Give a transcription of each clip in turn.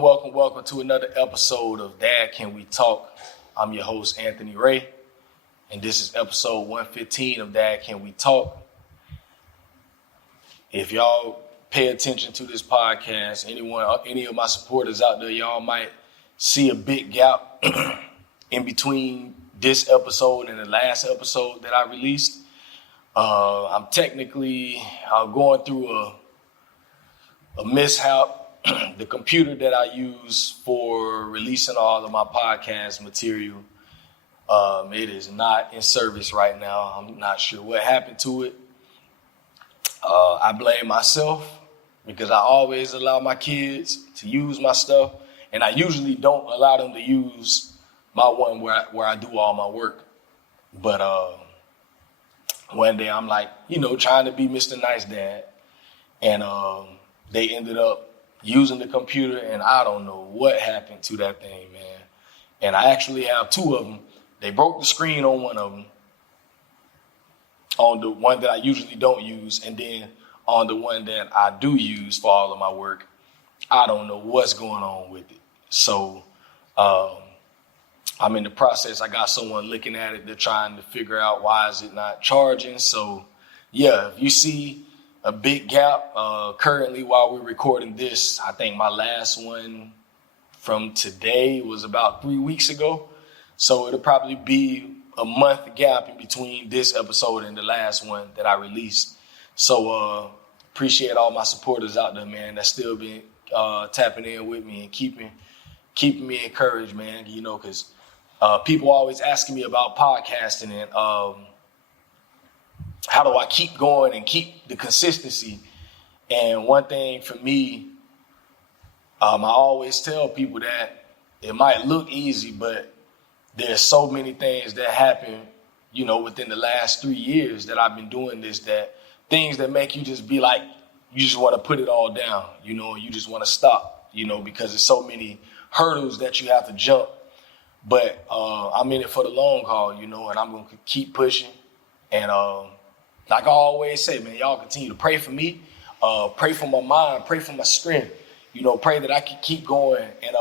Welcome to another episode of Dad Can We Talk. I'm your host, Anthony Ray, and this is episode 115 of Dad Can We Talk. If y'all pay attention to this podcast, any of my supporters out there, y'all might see a big gap in between this episode and the last episode that I released. I'm technically going through a mishap. The computer that I use for releasing all of my podcast material, it is not in service right now. I'm not sure what happened to it. I blame myself because I always allow my kids to use my stuff, and I usually don't allow them to use my one where I do all my work. But one day I'm like, trying to be Mr. Nice Dad, and they ended up using the computer, and I don't know what happened to that thing, man. And I actually have two of them. They broke the screen on one of them, on the one that I usually don't use, and then on the one that I do use for all of my work. I don't know what's going on with it. So I'm in the process. I got someone looking at it. They're trying to figure out why is it not charging. So yeah, if you see a big gap currently while we're recording this, I think my last one from today was about 3 weeks ago. So it'll probably be a month gap in between this episode and the last one that I released. So appreciate all my supporters out there, man, that's still been tapping in with me and keeping me encouraged, man, because people always asking me about podcasting and how do I keep going and keep the consistency? And one thing for me, I always tell people that it might look easy, but there's so many things that happen, within the last 3 years that I've been doing this, that things that make you just be like, you just want to put it all down, you just want to stop, because there's so many hurdles that you have to jump. But I'm in it for the long haul, and I'm going to keep pushing. And like I always say, man, y'all continue to pray for me, pray for my mind, pray for my strength, pray that I can keep going. And,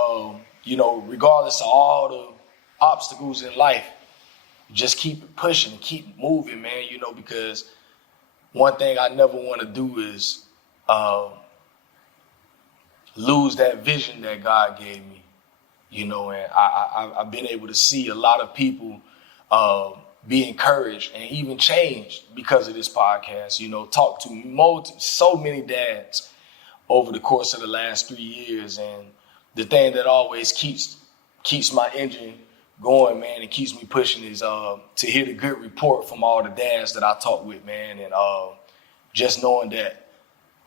regardless of all the obstacles in life, just keep pushing, keep moving, man, because one thing I never want to do is lose that vision that God gave me, and I've been able to see a lot of people be encouraged and even changed because of this podcast. Talk to so many dads over the course of the last 3 years. And the thing that always keeps my engine going, man, and keeps me pushing is to hear the good report from all the dads that I talk with, man. And just knowing that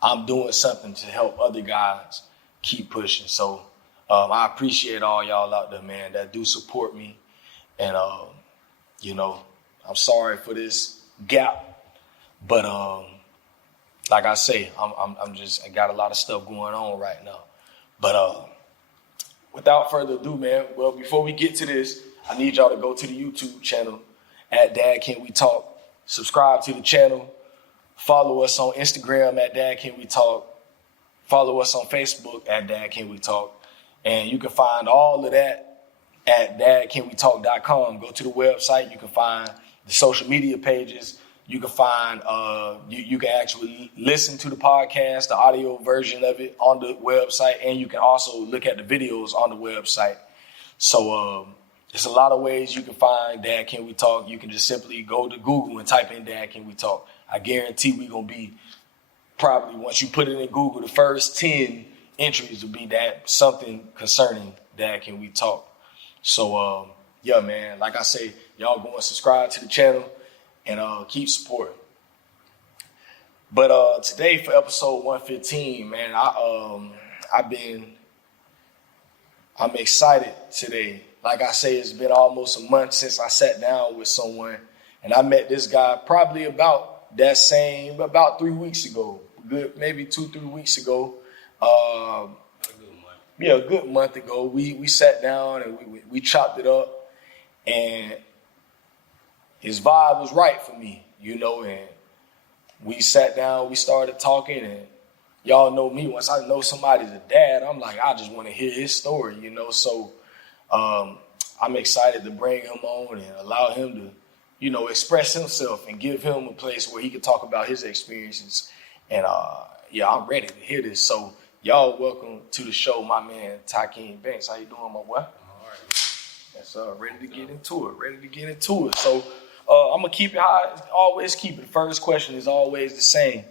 I'm doing something to help other guys keep pushing. So I appreciate all y'all out there, man, that do support me. And I'm sorry for this gap, but like I say, I got a lot of stuff going on right now. But without further ado, man, well, before we get to this, I need y'all to go to the YouTube channel at Dad Can We Talk. Subscribe to the channel. Follow us on Instagram at Dad Can We Talk. Follow us on Facebook at Dad Can We Talk. And you can find all of that at dadcanwetalk.com. Go to the website. You can find the social media pages. You can find, you can actually listen to the podcast, the audio version of it on the website, and you can also look at the videos on the website. So there's a lot of ways you can find Dad Can We Talk. You can just simply go to Google and type in Dad Can We Talk. I guarantee we're going to be probably, once you put it in Google, the first 10 entries will be that something concerning Dad Can We Talk. So, yeah, man, like I say, y'all go and subscribe to the channel and keep supporting. But today for episode 115, man, I'm excited today. Like I say, it's been almost a month since I sat down with someone, and I met this guy probably about 3 weeks ago, maybe 2-3 weeks ago. A good month ago, we sat down and we chopped it up, and his vibe was right for me, and we sat down, we started talking, and y'all know me. Once I know somebody's a dad, I'm like, I just want to hear his story, you know. So I'm excited to bring him on and allow him to, you know, express himself and give him a place where he can talk about his experiences. And yeah, I'm ready to hear this. So y'all welcome to the show, my man Tykeem Banks. How you doing, my boy? All right. That's ready to get into it. Ready to get into it. So I'm gonna keep it how I always keep it. The first question is always the same.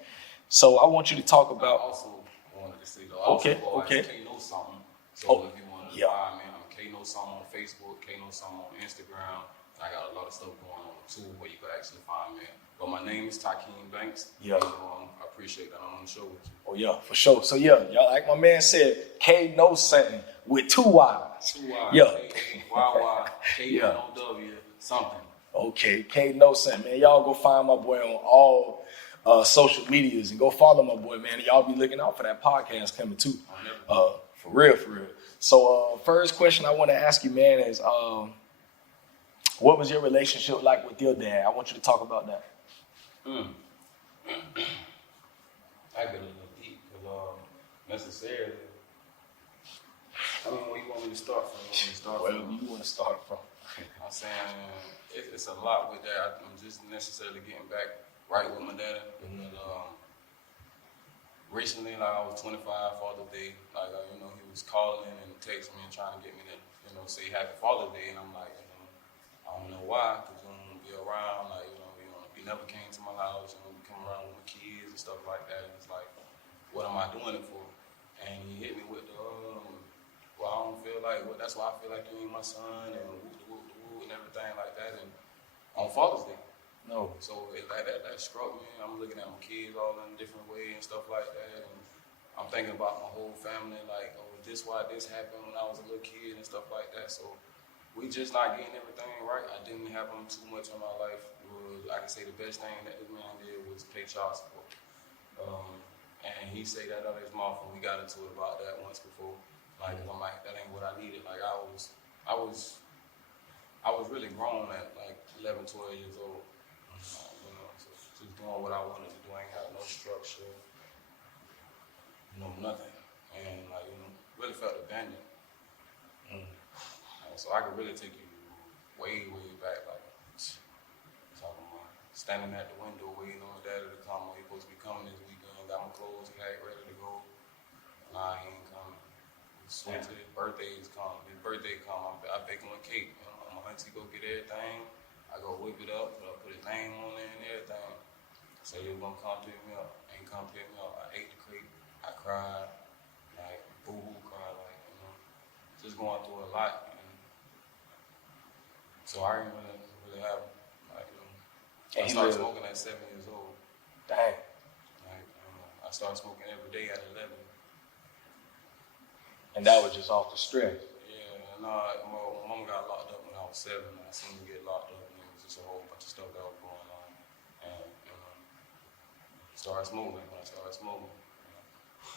So I want you to talk about. I also wanted to say though. Okay. K know something. So if you want to find me, I'm K know something on Facebook, K know something on Instagram. I got a lot of stuff going on too where you can actually find me. But my name is Tykeem Banks. Yeah. I appreciate that I'm on the show with you. Oh yeah, for sure. So yeah, y'all, like my man said, K know something with 2 Y's. 2 Y's. Yeah. Y K-N-O-W something. Okay, K know something, man. Y'all go find my boy on all social medias and go follow my boy, man. And y'all be looking out for that podcast coming too. For real. So first question I want to ask you, man, is what was your relationship like with your dad? I want you to talk about that. I get a little deep because necessarily. I mean, where you want me to start from? Wherever you want to start from. I'm saying it's a lot with that. I'm just necessarily getting back right with my dad. Because, recently, like I was 25 Father's Day. Like you know, he was calling and texting me and trying to get me to, you know, say Happy Father's Day, and I'm like, you know, I don't know why, because you don't be around. Like you never came to my house. You come around with my kids and stuff like that. And it's like, what am I doing it for? And he hit me with the, well, I don't feel like, well, that's why I feel like you ain't my son, and whoop and everything like that. And on Father's Day. No. So that struck me. I'm looking at my kids all in a different way and stuff like that. And I'm thinking about my whole family, like, oh, this why this happened when I was a little kid and stuff like that. So we just not getting everything right. I didn't have him too much in my life. I can say the best thing that this man did was pay child support. And he said that out of his mouth, and we got into it about that once before. Like, I'm like, that ain't what I needed. Like, I was really grown at like 11, 12 years old. You know, so just doing what I wanted to do. I ain't got no structure, nothing. And like, really felt abandoned. So I could really take you way back, like talking about standing at the window waiting on my daddy to come. He supposed to be coming this weekend. Got my clothes packed, ready to go. Nah, he ain't coming. Switch to his birthdays come. His birthday come. I bake him a cake. My auntie go get everything. I go whip it up, put his name on it and everything. So he was gonna come pick me up. Ain't come pick me up. I ate the cake. I cried, like boo-hoo cried, like just going through a lot. So I didn't really have, like, I started smoking at 7 years old. Dang. Like, I started smoking every day at 11. And that was just off the stress. Yeah, my mama got locked up when I was 7. I seen her get locked up, and it was just a whole bunch of stuff that was going on. And started smoking. When I started smoking,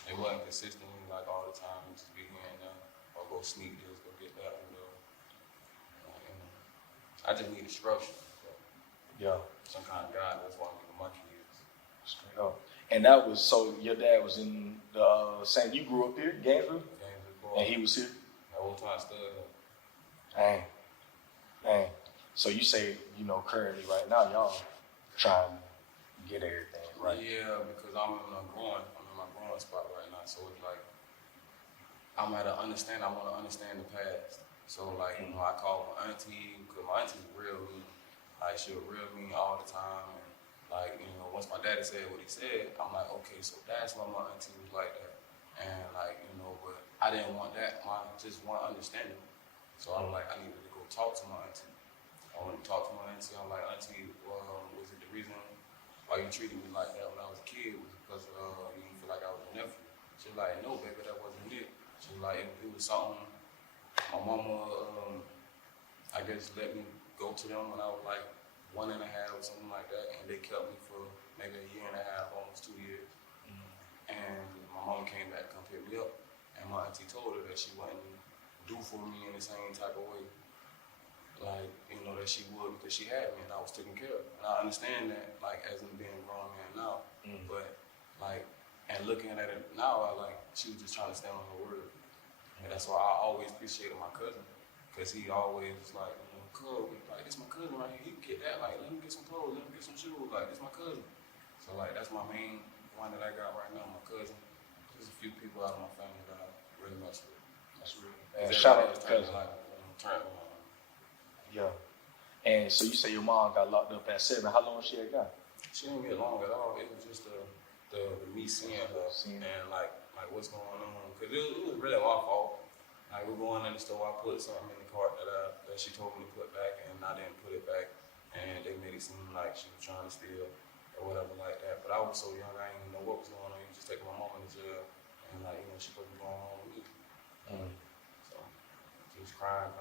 it wasn't consistently like all the time. It just be here and there, or go sneak this, go get that, I just need a structure. So. Yeah. Some kind of guide. That's why I'm giving my kids. Straight up. And that was, so your dad was in the same, you grew up here, Gainesville? Gainesville. And he was here? The whole time still. Dang. So you say, currently right now, y'all trying to get everything right. Yeah, because I'm in my growing spot right now. So it's like, I want to understand the past. So like, I call my auntie, because my auntie's real me. Like, she'll real me all the time. And like, once my daddy said what he said, I'm like, okay, so that's why my auntie was like that. And like, but I didn't want that. I just want understanding. So I'm like, I needed to go talk to my auntie. I went to talk to my auntie. I'm like, auntie, was it the reason why you treated me like that when I was a kid? Was it because you didn't feel like I was a nephew? She was like, no, baby, that wasn't it. She was like, it was something. My mama, I guess, let me go to them when I was like 1.5 or something like that, and they kept me for maybe 1.5 years, almost 2 years. And my mama came back to come pick me up, and my auntie told her that she wasn't due for me in the same type of way, like, that she would, because she had me and I was taken care of. And I understand that, like, as I'm being a grown man now, but like, and And looking at it now, she was just trying to stand on her word. And that's why I always appreciated my cousin. Because he always was like, cool, like, this my cousin right here. He can get that. Like, let him get some clothes, let him get some shoes. Like, this my cousin. So, like, that's my main one that I got right now, my cousin. There's a few people out of my family that I really mess with. That's real. And shout out to cousin. Yeah. And so you say your mom got locked up at 7. How long she had got? She didn't get long at all. It was just the me seeing her and like what's going on. Cause it was really my fault. Like we're going in the store, I put something in the cart that she told me to put back, and I didn't put it back, and they made it seem like she was trying to steal or whatever like that. But I was so young, I didn't even know what was going on. You just take my mom to jail, and she supposed to be going home with me. So she was crying.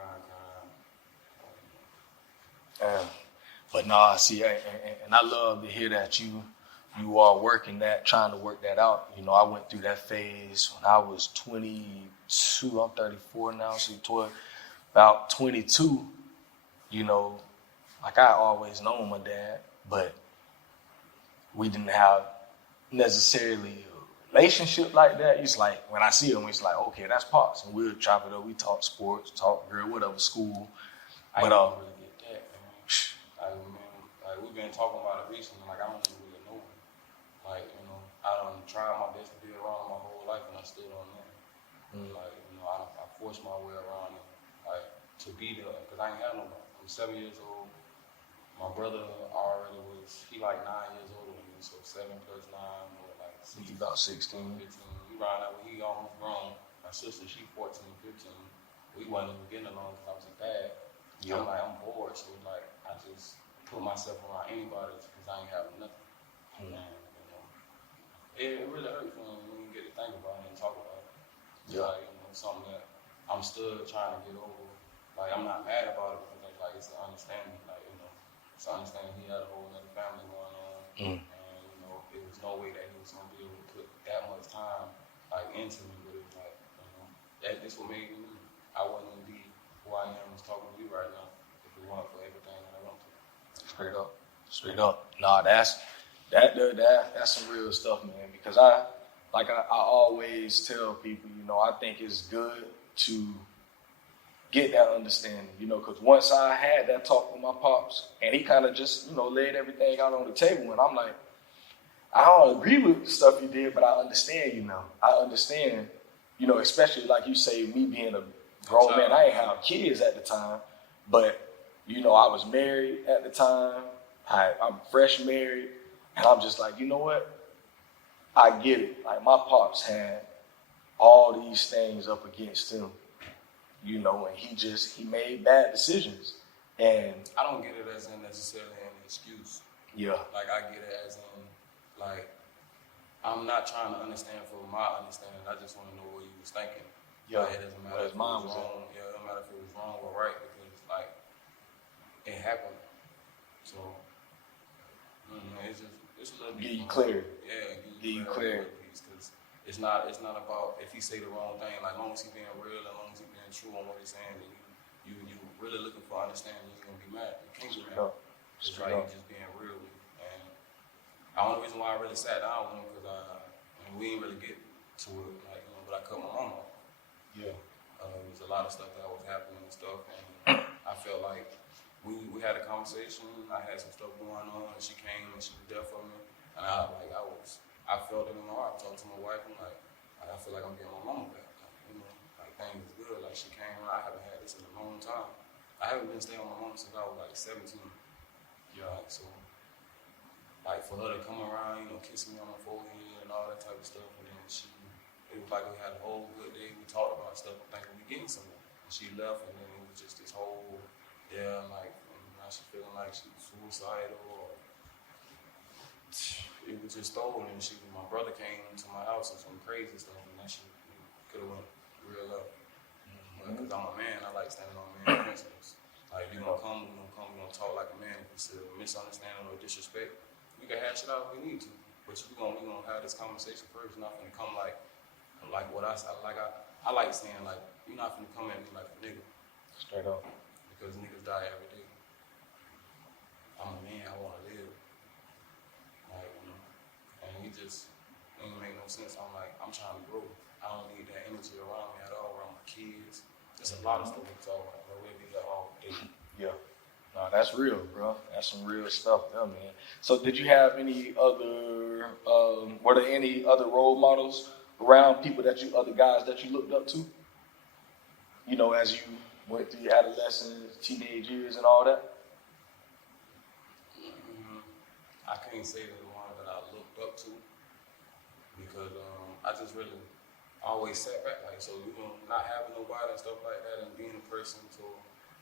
But nah, see, and I love to hear that you are working that, trying to work that out. I went through that phase when I was 22. I'm 34 now, so about 22. Like I always known my dad, but we didn't have necessarily a relationship like that. It's like when I see him, it's like, okay, that's Pops, and we'll chop it up. We talk sports, talk girl, whatever, school. But really get that, man. Like we've been talking about it recently. Like I don't even really know him. Like I done tried my best to be around my whole life, and I still don't know him. Like I forced my way around him, like to be there, because I ain't had nobody. I'm 7 years old. My brother already he like 9 years older than me, so 7 plus 9, or like 6. He's about 16. 15. We round out when he almost grown. My sister, she 14, 15. We wasn't even getting along because I was a bad. Yeah. I'm bored, so I just put myself around anybody because I ain't having nothing. And it really hurts when you get to think about it and talk about it. Yeah. Something that I'm still trying to get over. Like I'm not mad about it because it's an understanding. It's an understanding he had a whole other family going on, and it was no way that he was gonna be able to put that much time into me. But it was that's what made me. I wouldn't be who I am talking to you right now if it weren't for everything that I went through. Straight up. Nah, that's some real stuff, man. Because I always tell people, I think it's good to get that understanding, because once I had that talk with my pops, and he kind of just, laid everything out on the table, and I'm like, I don't agree with the stuff you did, but I understand, I understand, especially like you say, me being a grown man, I ain't have kids at the time, but, I was married at the time. I'm fresh married, and I'm just like, you know what? I get it. Like, my pops had all these things up against him, and he made bad decisions. And I don't get it as in necessarily an excuse. Yeah. Like, I get it as in, I'm not trying to understand for my understanding. I just want to know what you was thinking. Yeah. It doesn't matter if it was wrong. Yeah, it doesn't matter if it was wrong or right, because, it happened. So, it's a little bit. Get you clear. Yeah, get you clear. Because it's not about if he say the wrong thing. Like, as long as he being real, as long as he being true on what he's saying, then you really looking for understanding, you're gonna be mad. You can't be mad. It's like you just being real. And the only reason why I really sat down with him because we didn't really get to it, but I cut my mom off. Yeah. There was a lot of stuff that was happening and stuff, and I felt like we had a conversation. I had some stuff going on, and she came and she was there for me. And I felt it in my heart. I talked to my wife, and I feel like I'm getting my mama back. Things is good. Like, she came around. I haven't had this in a long time. I haven't been staying with my mom since I was 17. Yeah. So, for her to come around, kiss me on my forehead and all that type of stuff, and then it was like we had a whole good day. We talked about stuff, thinking we getting somewhere. And she left, and then it was just this whole, and now she feeling like she was suicidal, or it was just stolen. And my brother came to my house and some crazy stuff, and then she could have went real up. Because I'm a man, I like standing on man principles. Like, if you're gonna come, we're gonna talk like a man. If it's a misunderstanding or disrespect, we can hash it out if we need to. But we're gonna have this conversation first. You're not gonna come like what I say. I like saying, you're not gonna come at me like a nigga. Straight up. Because niggas die every day. I'm a man, I wanna live. And he just ain't make no no sense. I'm like, I'm trying to grow. I don't need that energy around me at all, around my kids. There's a lot of stuff we talk about, but we'll be there all day. Yeah. No, that's real, bro. That's some real stuff there, man. So did you have any other, were there any other role models around people other guys that you looked up to? You know, as you went through your adolescence, teenage years and all that? I can't say the one that I looked up to because I just really always sat back, like, so, not having nobody and stuff like that and being a person, so,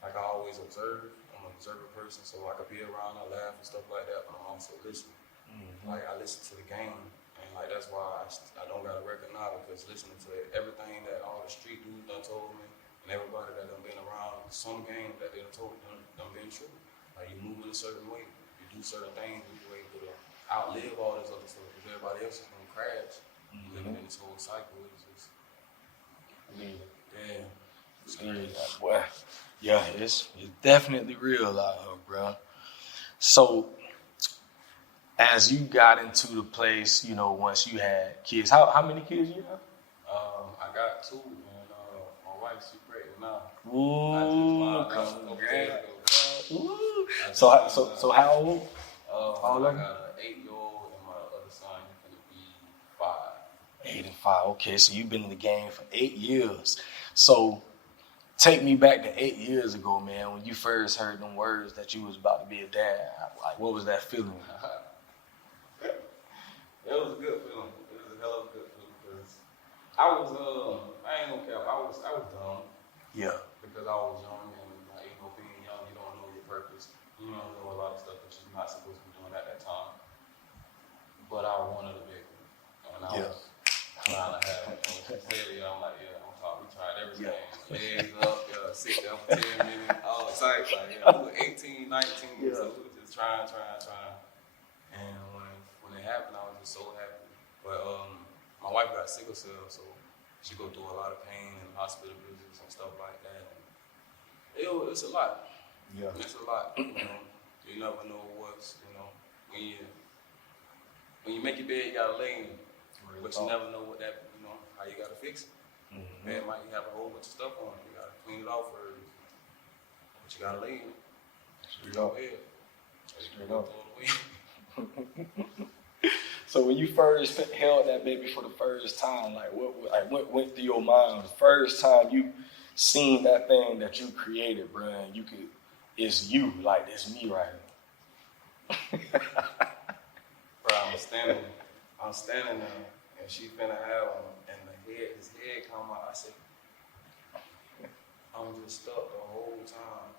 like, I always observe. I'm an observer person, so I could be around, I laugh and stuff like that, but I'm also listening. Like, I listen to the game, and, like, that's why I don't got a record now, because listening to everything that all the street dudes done told me, and everybody that done been around some game that they done told them done been true. Like, you move in a certain way, you do certain things, you're able to outlive all this other stuff, because everybody else is going to crash. Living in this whole cycle is just, yeah. Boy, yeah, it's definitely real out here, bro. So, as you got into the place, you know, once you had kids, how many kids you have? I got 2, and my wife, she's pregnant now. Ooh, So how old? I got an 8-year-old, and my other son, he's gonna be 5. 8 and 5. Okay, so you've been in the game for 8 years. So take me back to 8 years ago, man, when you first heard them words that you was about to be a dad. Like, what was that feeling? It was a good feeling. It was a hell of a good feeling because I ain't gonna cap, I was dumb. Yeah. Because I was young and, like, being young, you don't know your purpose. You don't know a lot of stuff that you're not supposed to be doing at that time. But I wanted a baby. And I was trying to have it. I'm like, I'm talking, we tried everything. Legs up, sit there for 10 minutes, all excited. Like, we were 18, 19, so we were just trying. And when it happened, I was just so happy. But my wife got sickle cell, so she go through a lot of pain and hospital visits and stuff like that. It's a lot. Yeah. It's a lot. You never know what's, when you make your bed, you gotta lay in it. But you never know what that, how you gotta fix it. Man, might have a whole bunch of stuff on it. You gotta clean it off first. But you gotta lay in it. Straight up. Straight up. So when you first held that baby for the first time, like what went through your mind the first time you seen that thing that you created, bro, and it's you, like, it's me right now. Bro, I'm standing there, and she finna have him, and his head come out. I said, I'm just stuck the whole time.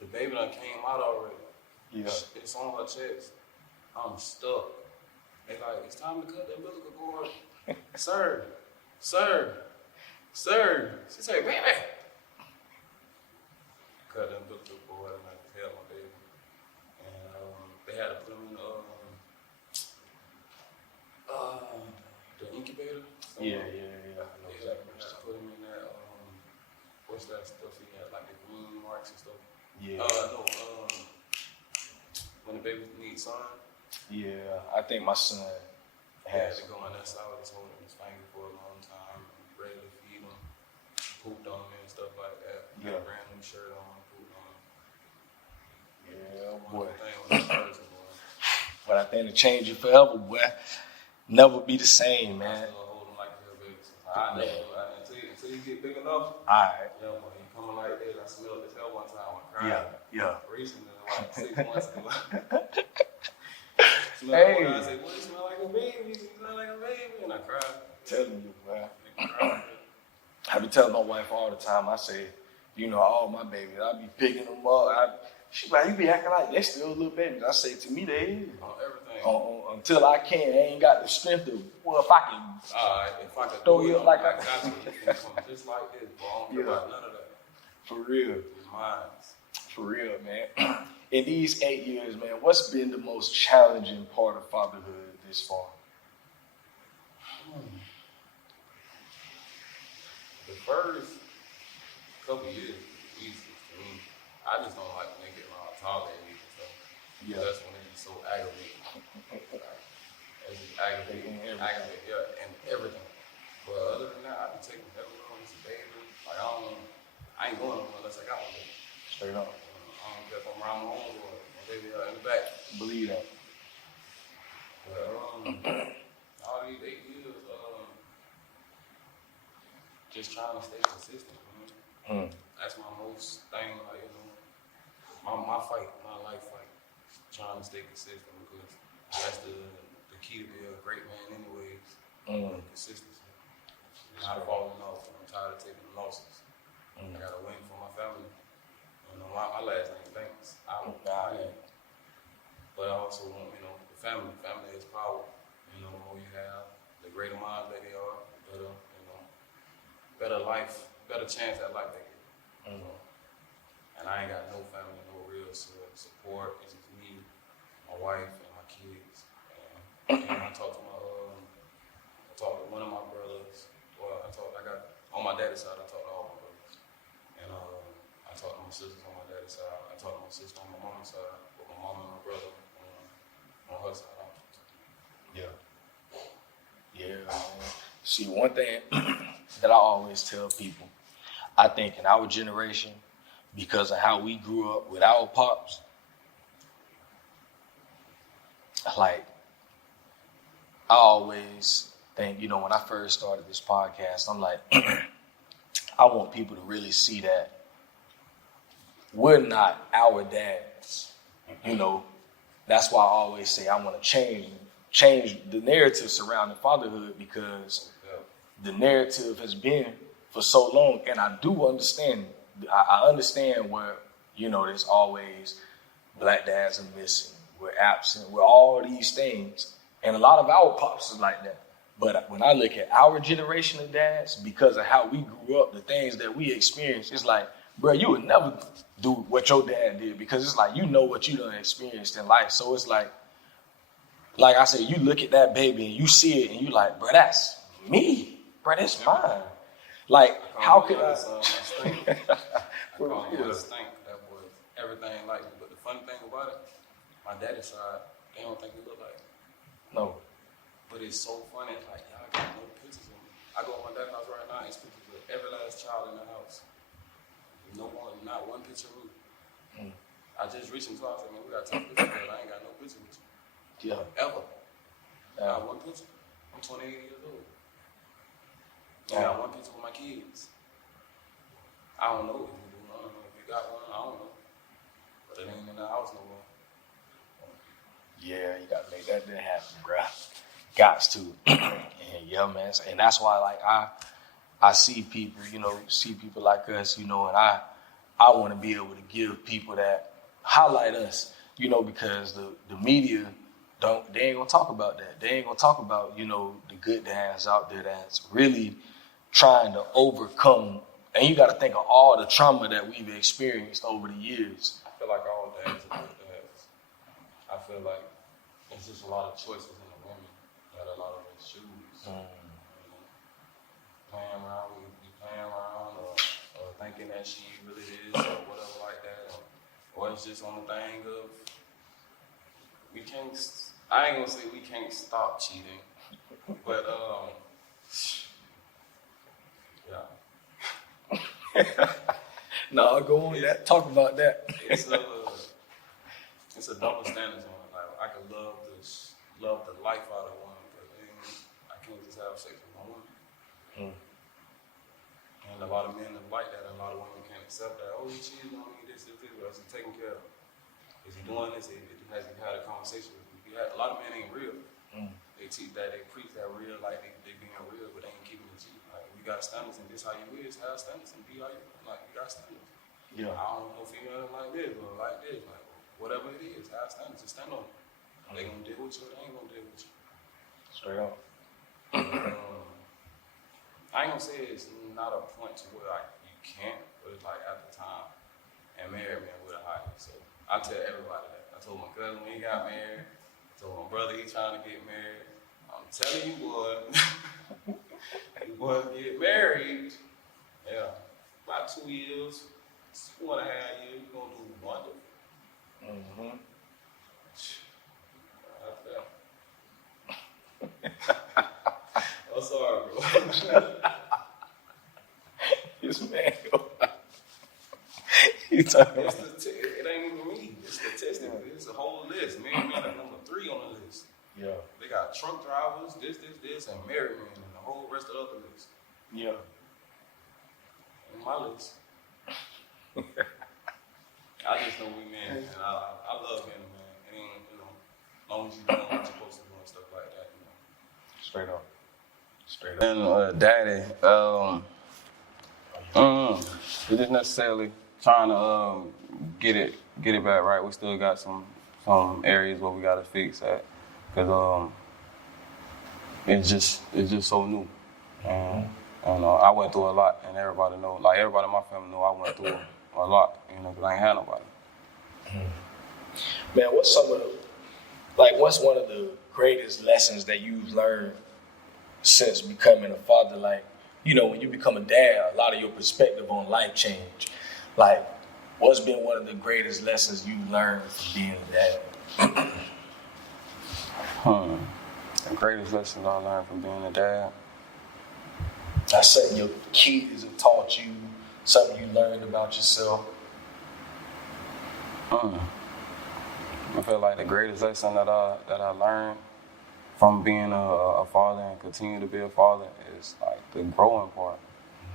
The baby done came out already. Yeah. It's on her chest. I'm stuck. They like, it's time to cut the umbilical cord. Sir. She said, baby. Cut the umbilical cord and I could help my baby. And they had to put him in the incubator. Yeah. They had to put him in that, what's that stuff he had, like the green marks and stuff? Yeah. When the baby needs sun. Yeah, I think my son has to go in that side. I was holding his finger for a long time, ready to feed him, pooped on him and stuff like that. Yeah. Brand new shirt on, pooped on him. Yeah, boy. But I think to change you forever, boy. Never be the same, man. I still hold him like a baby. Until you get big enough. All right. Yeah, when you coming like this, I smelled this hell one time. I cried. Yeah. Recently, like 6 months ago. Hey. I said, well, you smell like a baby. You smell like a baby. And I cried. Telling you, man. I be telling my wife all the time, I say, all my babies, I be picking them up. She's like, you be acting like they're still little babies. I say, to me, they is. On everything. Until I can't, I ain't got the strength to, if I can throw you up like I got you, come just like this, bro. I don't care about none of that. For real. Mine. For real, man. In these 8 years, man, what's been the most challenging part of fatherhood this far? The first couple years was easy for me. I just don't like when they get around tall age and stuff. Yeah. That's when they be so aggravating. They Cause it's aggravating, and everything. But other than that, I be taking everyone as a baby. Like I ain't going nowhere unless I got one baby. Straight up. I don't care if I'm around my home or my baby in the back. Believe that. But all these 8 years, just trying to stay consistent. That's my most thing. Like my fight, my life fight, trying to stay consistent because that's the key to be a great man, anyways. Consistency. Not falling off. I'm tired of taking losses. I gotta win for my family. My last name Banks. But I also want, the family. Family is power. The more you have, the greater minds that they are, the better life, better chance at life they get. And I ain't got no family, no real support. It's just me, my wife, and my kids. And I talked to one of my brothers. Well, I got on my daddy's side. I talked to all my brothers, and I talked to my sisters on my daddy's side. I talked to my sister on my mom's side, with my mom and my brother on her side. Yeah. See, one thing that I always tell people, I think in our generation, because of how we grew up with our pops, like, I always think, when I first started this podcast, I'm like, I want people to really see that we're not our dads. That's why I always say I want to change the narrative surrounding fatherhood, because the narrative has been for so long, and I do understand. I understand where, there's always black dads are missing, we're absent, we're all these things, and a lot of our pops is like that. But when I look at our generation of dads, because of how we grew up, the things that we experienced, it's like, bro, you would never do what your dad did, because it's like, what you done experienced in life. So it's like I said, you look at that baby and you see it and you like, bro, that's me. Bro, that's mine. Like, how could I? I call him a stink. That boy, everything like me. But the funny thing about it, my daddy's side, they don't think he look like me. No. But it's so funny, like, y'all got no pictures of me. I go to my dad's house right now, it's pictures of every last child in the house. Not one picture of me. I just reached him twice, I said, man, we got to take pictures, but I ain't got no picture with you. Yeah. Ever. Not one picture. I'm 28 years old. I got one picture with my kids. I don't know if you do. I don't know if you got one. I don't know. But it ain't in the house no more. Yeah, you gotta make that happen, bro. Gots to. And yeah, man. And that's why, like, I see people, people like us, and I want to be able to give people that highlight us, because the media they ain't gonna talk about that. They ain't gonna talk about, the good dads out there that's really trying to overcome. And you got to think of all the trauma that we've experienced over the years. I feel like all dads are good dads. I feel like it's just a lot of choices in the women that a lot of us choose. Playing around, we playing around, or thinking that she really is, or whatever like that. Or it's just on the thing of, I ain't gonna say we can't stop cheating, but yeah. No, go on. Talk about that. It's a double standard on it. Like, I can love the life out of one, but I can't just have sex with my woman. And a lot of men are like that. A lot of women can't accept that. Oh, he cheated on me. This. Is he taking care of? Is he doing this? Has he had a conversation with you? A lot of men ain't real. They teach that. They preach that real, like they being real, but they ain't keeping it G. Like, we got standards, and this how you is. Have standards and be how you. Like, we got standards. Yeah. I don't know if you like this or like this. Like, whatever it is, have standards. Just stand on it. They gonna deal with you. They ain't gonna deal with you. Straight up. I ain't gonna say it's not a point to where like you can't, but it's like at the time. And married man with a high. So I tell everybody that. I told my cousin when he got married. I told my brother he trying to get married. I'm telling you, boy, you boys get married. Yeah, about 2 years, 2.5 years, you're gonna do wonderful. After that. bro. This man. It ain't even me. It's statistically. It's a whole list. Married men are number 3 on the list. Yeah. They got truck drivers, this, and married men, and the whole rest of the other list. Yeah. On my list. I just know we men, and I love being a man. And as long as you doing what you're supposed to do and stuff like that, Straight up. And daddy, we're just necessarily trying to get it back right. We still got some areas where we gotta fix at, cause it's just so new. And I went through a lot, and everybody know, like everybody in my family know I went through a lot, cause I ain't had nobody. Man, what's one of the greatest lessons that you've learned since becoming a father? Like, when you become a dad, a lot of your perspective on life change. Like, what's been one of the greatest lessons you've learned from being a dad? The greatest lessons I learned from being a dad. That's something your kids have taught you, something you learned about yourself. I feel like the greatest lesson that I learned from being a father and continue to be a father is like the growing part,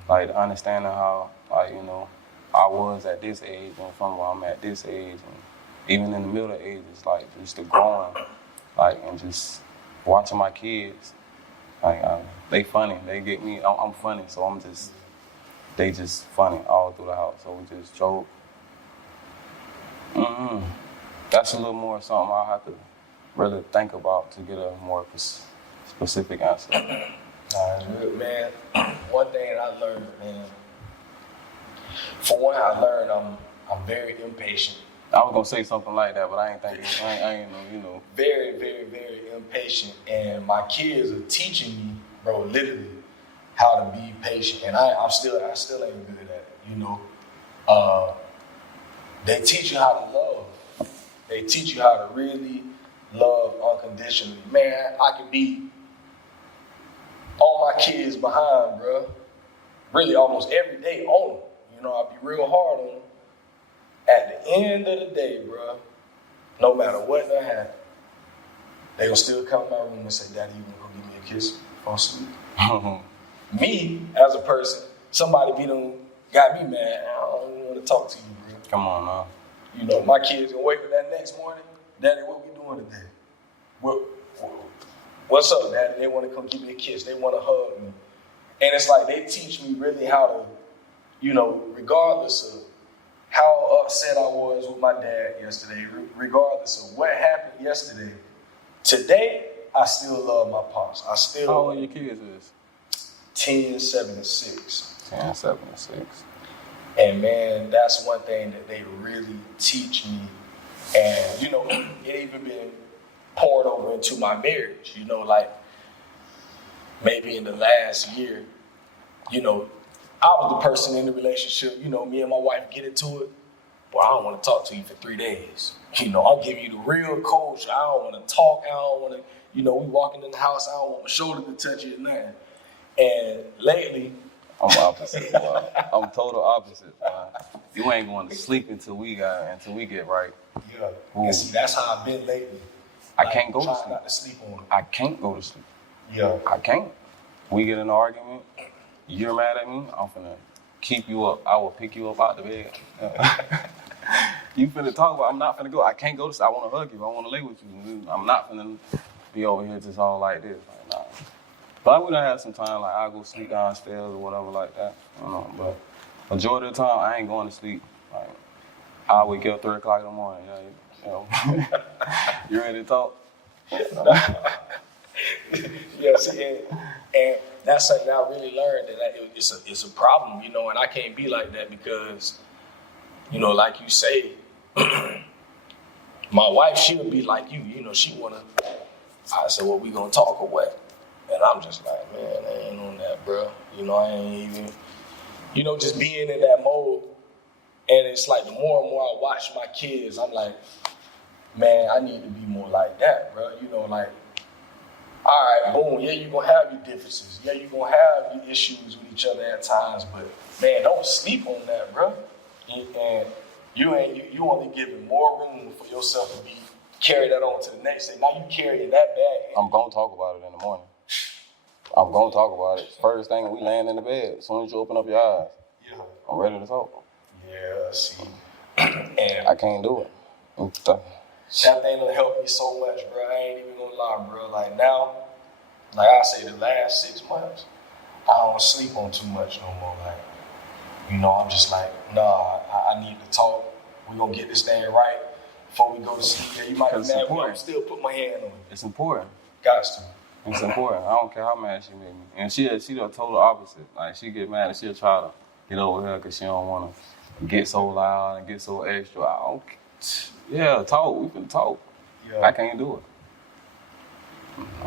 like the understanding how I was at this age and from where I'm at this age, and even in the middle ages, like just the growing, like, and just watching my kids, like they funny, they get me, I'm funny, so they just funny all through the house, so we just joke. That's a little more something I'll have to really think about to get a more specific answer. Good, man. One thing I learned, man. For one, I learned I'm very impatient. I was gonna say something like that, but I ain't thinking. I ain't know. Very, very, very impatient, and my kids are teaching me, bro, literally how to be patient, and I still ain't good at it. They teach you how to love. They teach you how to really love unconditionally. Man, I can be on my kids behind, bro. Really, almost every day on them. I be real hard on them. At the end of the day, bro, no matter what done happen, they gonna still come in my room and say, "Daddy, you gonna go give me a kiss before I sleep?" Me, as a person, somebody got me mad. I don't even want to talk to you, bro. Come on now. My kids gonna wake up that next morning. Daddy, what we doing today? What's up, Daddy? They want to come give me a kiss. They want to hug me. And it's like they teach me really how to, regardless of how upset I was with my dad yesterday, regardless of what happened yesterday, today, I still love my pops. How old your kids is? 10, 7, and 6. 10, 7, and 6. And man, that's one thing that they really teach me. And, it even been poured over into my marriage, like maybe in the last year, I was the person in the relationship, me and my wife get into it. Well, I don't want to talk to you for 3 days. I'll give you the real culture. I don't want to talk. I don't want to, we walking in the house. I don't want my shoulder to touch it, nothing. And lately, I'm opposite. I'm total opposite. You ain't going to sleep until we get right. Yeah. And see, that's how I've been lately. I can't go to sleep. Not to sleep on it. I can't go to sleep. Yeah. I can't. We get in an argument. You're mad at me. I'm finna keep you up. I will pick you up out the bed. You finna talk about. I'm not finna go. I can't go to sleep. I want to hug you. I want to lay with you. I'm not finna be over here just all like this. Like, nah. But we done have some time. Like I go sleep downstairs or whatever like that. But majority of the time I ain't going to sleep. Like I wake up 3 o'clock in the morning. You ready to talk? Yeah, see, and that's something I really learned that it's a problem, and I can't be like that because, like you say, my wife, she'll be like you, she wanna. I said, well, we gonna talk or what? And I'm just like, man, I ain't on that, bro. I ain't even, just being in that mode. And it's like the more and more I watch my kids, I'm like, man, I need to be more like that, bro. Like, all right, boom, yeah, you're gonna have your differences. Yeah, you're gonna have your issues with each other at times, but man, don't sleep on that, bro. And you only giving more room for yourself to be carry that on to the next day. Now you carrying that bag. I'm gonna talk about it in the morning. I'm gonna talk about it. First thing we land in the bed. As soon as you open up your eyes, Yeah. I'm ready to talk. Yeah, see. And I can't do it. that thing will help me so much, bro. I ain't even gonna lie, bro. Like now, like I say, the last 6 months, I don't sleep on too much no more. Like, you know, I'm just like, nah, I need to talk. We're gonna get this thing right before we go to sleep. Yeah, you might be mad, but I'm still put my hand on it. It's important. Gots to. It's important. I don't care how mad she made me. And she the total opposite. Like, she get mad and she'll try to get over here because she don't want to get so loud and get so extra. I don't, yeah, talk. We can talk. Yeah. I can't do it.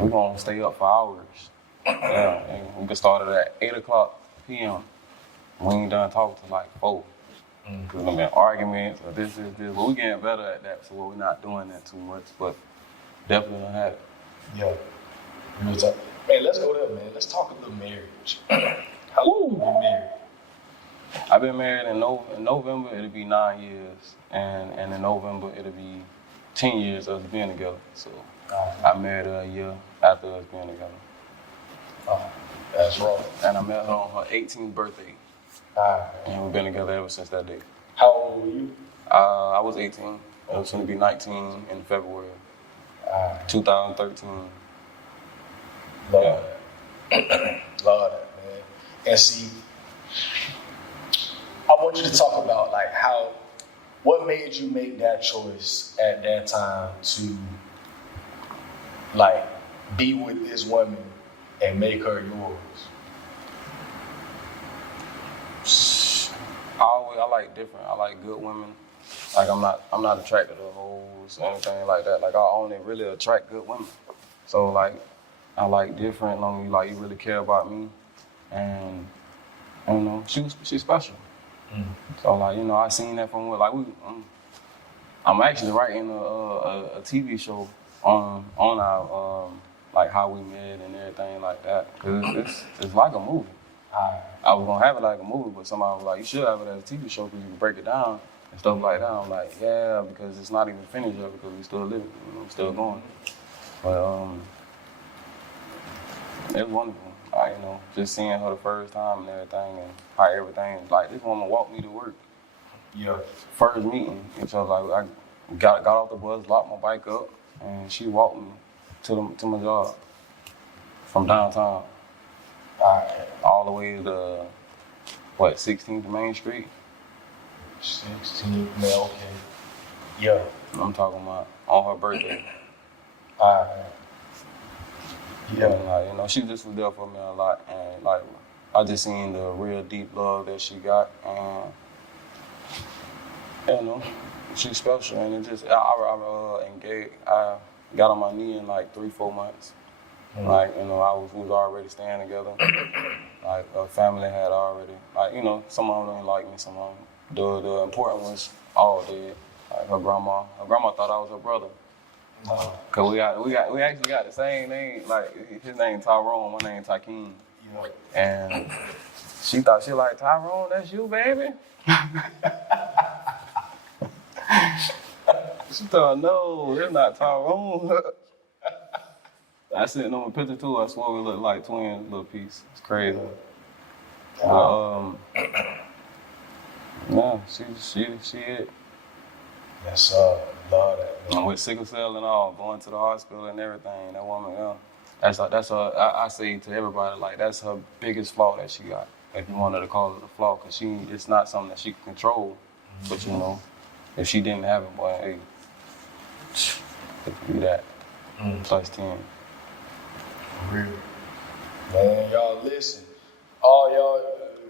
We're going to stay up for hours. Yeah, and we can start it at 8 o'clock p.m. We ain't done talking till like 4. Because there's been arguments or this. But we getting better at that, so we're not doing that too much. But definitely don't have it. Yeah. Man, let's go there, man. Let's talk a little marriage. How long have you been married? I've been married in November, it'll be 9 years. And in November, it'll be 10 years of us being together. So I married her a year after us being together. That's wrong. And I met her on her 18th birthday. And we've been together ever since that day. How old were you? I was 18. I was going to be 19 in February 2013. Love that. Love that, man. And see, I want you to talk about like what made you make that choice at that time to like be with this woman and make her yours. I like different. I like good women. Like I'm not attracted to hoes or anything like that. Like I only really attract good women. So like I like different. Long as you really care about me, and you know she's special. So like I seen that from I'm actually writing a TV show on our like how we met and everything like that. Cause it's like a movie. I was gonna have it like a movie, but somebody was like, you should have it as a TV show because you can break it down and stuff like that. I'm like, yeah, because it's not even finished yet because we still living, still going. But it was wonderful. Just seeing her the first time and everything, and how everything, like this woman walked me to work. Yeah. First meeting, and so like I got off the bus, locked my bike up, and she walked me to my job from downtown. All the way to 16th Main Street. 16th, man, okay. Yeah. I'm talking about on her birthday. Yeah. And, like, she just was there for me a lot, and like I just seen the real deep love that she got, and she's special, and it just I got on my knee in like 3-4 months. Like, we was already staying together. Like, a family had already, like, some of them didn't like me, some of them. The important ones all did. Like, her grandma thought I was her brother. Cause we actually got the same name. Like, his name Tyrone, my name Tykeem. Yeah. And she thought like, Tyrone, that's you, baby? She thought, no, that's not Tyrone. I sent them a picture too. I swear we look like twins, little piece. It's crazy. Yeah, she it. Yes, love that. Man. And with sickle cell and all, going to the hospital and everything. That woman, that's her. I say to everybody, like that's her biggest flaw that she got. If you wanted to call it a flaw, because it's not something that she can control. But if she didn't have it, boy, hey, it could be that plus 10. Real. Man, y'all listen. All y'all,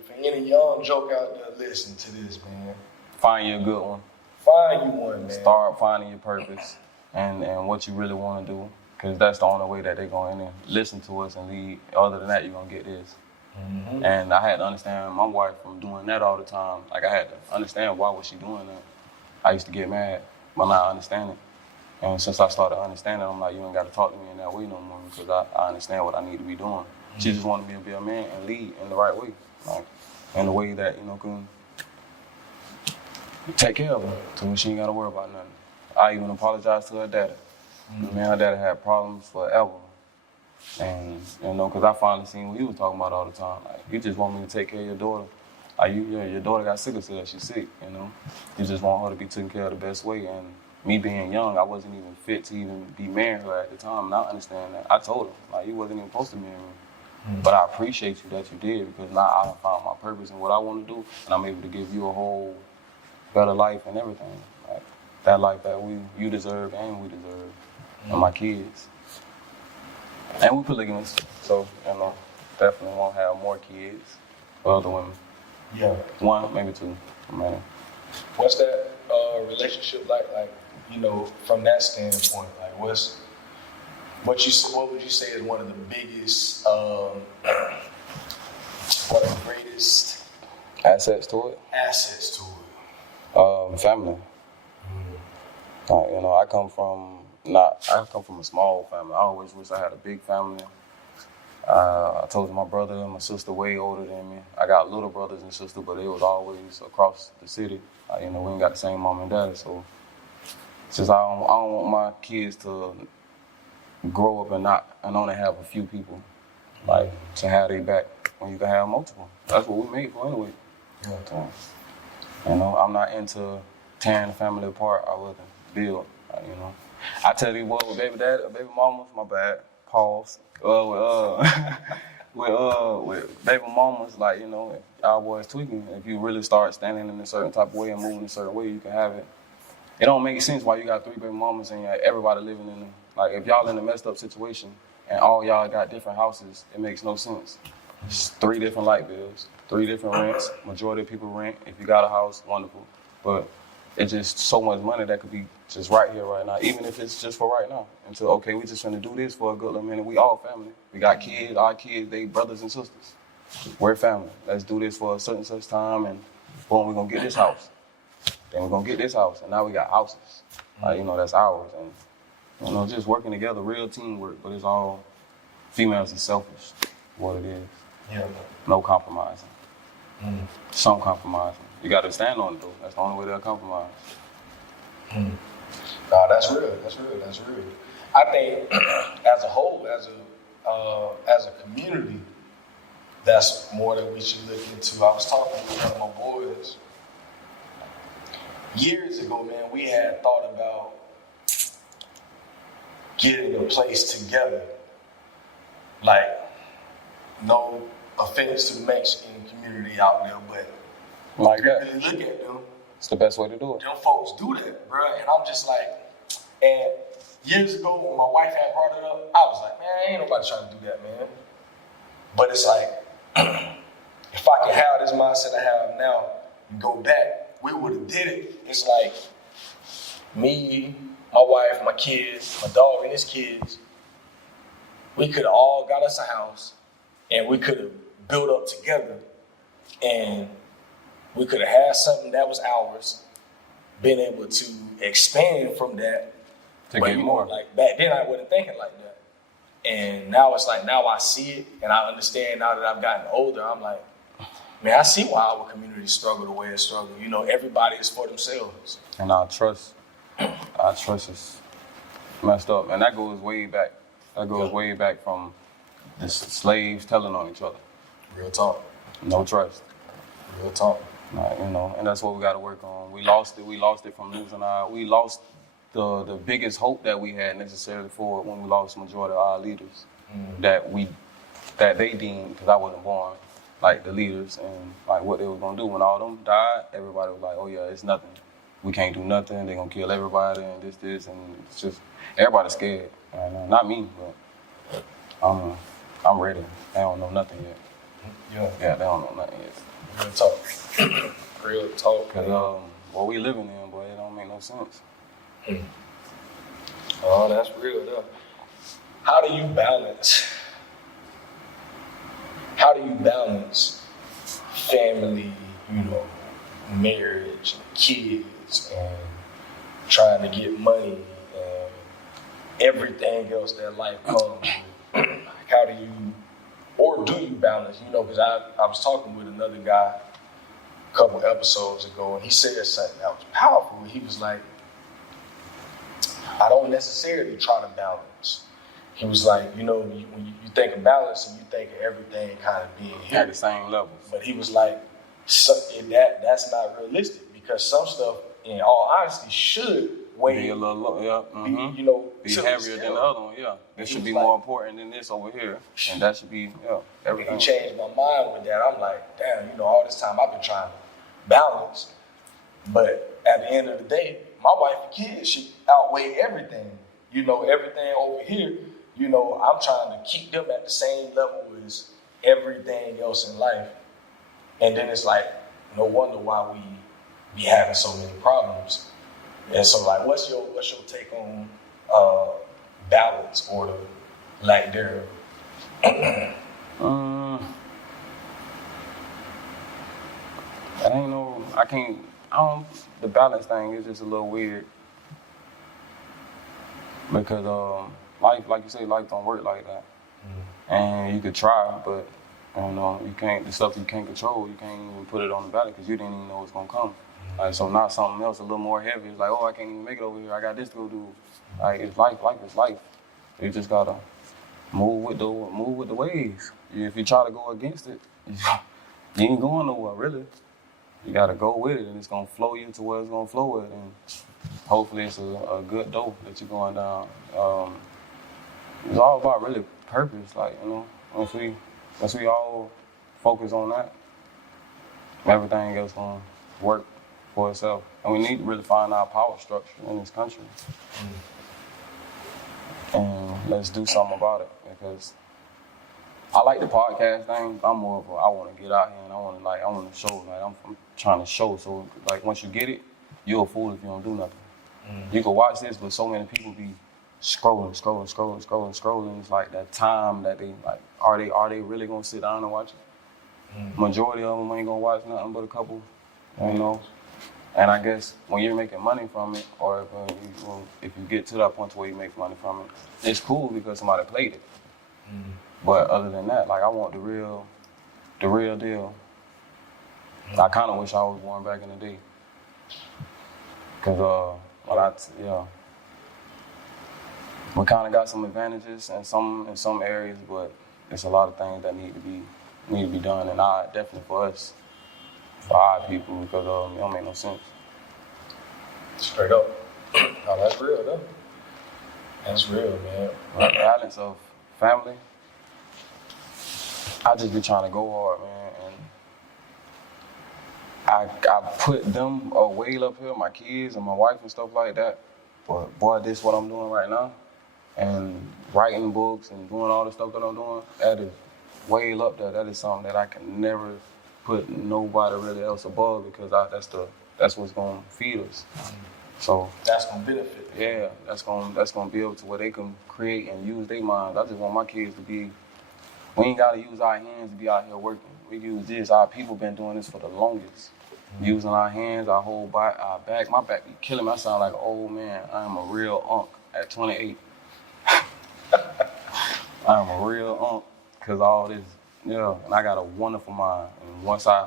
for any young joke out there, listen to this, man. Find you a good one. Find you one, man. Start finding your purpose and what you really want to do. Because that's the only way that they're going to listen to us and lead. Other than that, you're going to get this. Mm-hmm. And I had to understand my wife from doing that all the time. Like, I had to understand why was she doing that. I used to get mad, but now I understand it. And since I started understanding, I'm like, you ain't got to talk to me in that way no more because I understand what I need to be doing. She just wanted me to be a man and lead in the right way, like in the way that, you know, can take care of her to where she ain't got to worry about nothing. I even apologized to her daddy. Man, her daddy had problems forever. And, you know, because I finally seen what he was talking about all the time. Like, you just want me to take care of your daughter. Like, your daughter got sickle cell, she's sick, you know. You just want her to be taken care of the best way. And me being young, I wasn't even fit to even be marrying her at the time, and I understand that. I told her, like, you wasn't even supposed to marry me. But I appreciate you that you did, because now I found my purpose in what I want to do, and I'm able to give you a whole better life and everything. Like, that life that you deserve and we deserve, and my kids. And we polygamous, so, you know, definitely won't have more kids for other women. Yeah. One, maybe two, man. What's that relationship like? Like, you know, from that standpoint, like, what would you say is one of the biggest, one of the greatest Assets to it? assets to it? Family. You know, I come from a small family. I always wish I had a big family. I told you my brother and my sister way older than me. I got little brothers and sisters, but it was always across the city. You know, we ain't got the same mom and dad, so since I don't want my kids to grow up and only have a few people, like, to have their back when you can have multiple. That's what we made for anyway. Yeah. So, you know, I'm not into tearing the family apart. I wasn't build. You know, I tell you what, with baby mamas, my bad. Pause. With baby mamas, like, you know, y'all boys tweaking. If you really start standing in a certain type of way and moving a certain way, you can have it. It don't make sense why you got 3 baby mamas and everybody living in them. Like, if y'all in a messed up situation and all y'all got different houses, it makes no sense. It's 3 different light bills, 3 different rents. Majority of people rent. If you got a house, wonderful. But it's just so much money that could be just right here, right now, even if it's just for right now. Until, okay, we just gonna do this for a good little minute. We all family. We got kids, our kids, they brothers and sisters. We're family. Let's do this for a certain such time, and boom, we're gonna get this house. Then we're gonna get this house, and now we got houses. Like, you know, that's ours. And, you know, just working together, real teamwork, but it's all females is selfish, what it is. Yeah. No compromising. Some compromising. You gotta stand on it though. That's the only way they'll compromise. No, that's real. That's real. I think as a whole, as a community, that's more that we should look into. I was talking with one of my boys years ago, man. We had thought about getting a place together. Like, no offense to the Mexican community out there, but Like that. really look at them. It's the best way to do it. Them folks do that, bro. And I'm just like, and years ago when my wife had brought it up, I was like, man, ain't nobody trying to do that, man. But it's like, if I could have this mindset I have now and go back, we would have did it. It's like me, my wife, my kids, my dog and his kids, we could have all got us a house and we could have built up together and we could have had something that was ours, been able to expand from that. To but get more. Like back then I wasn't thinking like that. And now it's like, now I see it and I understand now that I've gotten older. I'm like, man, I see why our community struggle the way it struggle. You know, everybody is for themselves. And our trust is messed up. And that goes way back. That goes way back from the slaves telling on each other. Real talk. No trust. Real talk. You know, and that's what we got to work on. We lost it from losing we lost the biggest hope that we had necessarily for when we lost the majority of our leaders that they deemed, because I wasn't born, like the leaders and like what they were gonna do. When all of them died, everybody was like, oh yeah, it's nothing. We can't do nothing. They're gonna kill everybody and this, and it's just everybody's scared. Not me, but I'm ready. They don't know nothing yet. Yeah, they don't know nothing yet. Real talk. Real talk. Cause what we living in, boy, it don't make no sense. Oh, that's real though. How do you balance family, you know, marriage, kids, and trying to get money and everything else that life comes with. How do you, or do you balance? You know, because I was talking with another guy a couple episodes ago, and he said something that was powerful. He was like, I don't necessarily try to balance. He was like, you know, when you think of balance and you think of everything kind of being here At the same level. But he was like, that's not realistic because some stuff, in all honesty, should weigh be a little low, yeah. Mm-hmm. Be, you know, be heavier than the other one, yeah. This should be more important than this over here, and that should be, everything. He changed my mind with that. I'm like, damn, you know, all this time I've been trying to balance, but at the end of the day, my wife and kids should outweigh everything. You know, everything over here. You know, I'm trying to keep them at the same level as everything else in life. And then it's like, no wonder why we be having so many problems. And so, like, what's your take on balance or the lack thereof? The balance thing is just a little weird because life, like you say, life don't work like that. Mm-hmm. And you could try, but you can't. The stuff you can't control, you can't even put it on the ballot because you didn't even know what's gonna come. Mm-hmm. Like, so now something else a little more heavy. It's like, oh, I can't even make it over here. I got this to go do. Like, it's life. Life is life. You just gotta move with the waves. If you try to go against it, you ain't going nowhere really. You gotta go with it, and it's gonna flow you to where it's gonna flow with, and hopefully it's a good dope that you're going down. It's all about really purpose, like, you know. Once we all focus on that, everything else gonna work for itself. And we need to really find our power structure in this country, and let's do something about it because. I like the podcast thing. I'm more of I want to get out here and I want to show. Like I'm trying to show. So like once you get it, you're a fool if you don't do nothing. Mm. You can watch this, but so many people be scrolling. It's like that time that they like. Are they really gonna sit down and watch it? Mm. Majority of them ain't gonna watch nothing but a couple. You know. And I guess when you're making money from it, or if you get to that point where you make money from it, it's cool because somebody played it. Mm. But other than that, like I want the real deal. I kind of wish I was born back in the day, cause we kind of got some advantages in some areas, but there's a lot of things that need to be done, and definitely for us, for our people, because it don't make no sense. Straight up. No, that's real though. That's real, man. The balance of family. I just be trying to go hard, man, and I put them way up here, my kids and my wife and stuff like that. But boy, this is what I'm doing right now, and writing books and doing all the stuff that I'm doing. That is way up there. That is something that I can never put nobody really else above because that's what's gonna feed us. So that's gonna benefit them. Yeah, that's gonna be able to where they can create and use their minds. I just want my kids to be. We ain't gotta use our hands to be out here working. We use this. Our people been doing this for the longest. Mm-hmm. Using our hands, our whole body, our back. My back be killing me. I sound like an old man. I am a real unk at 28. I am a real unk because all this, and I got a wonderful mind. And once I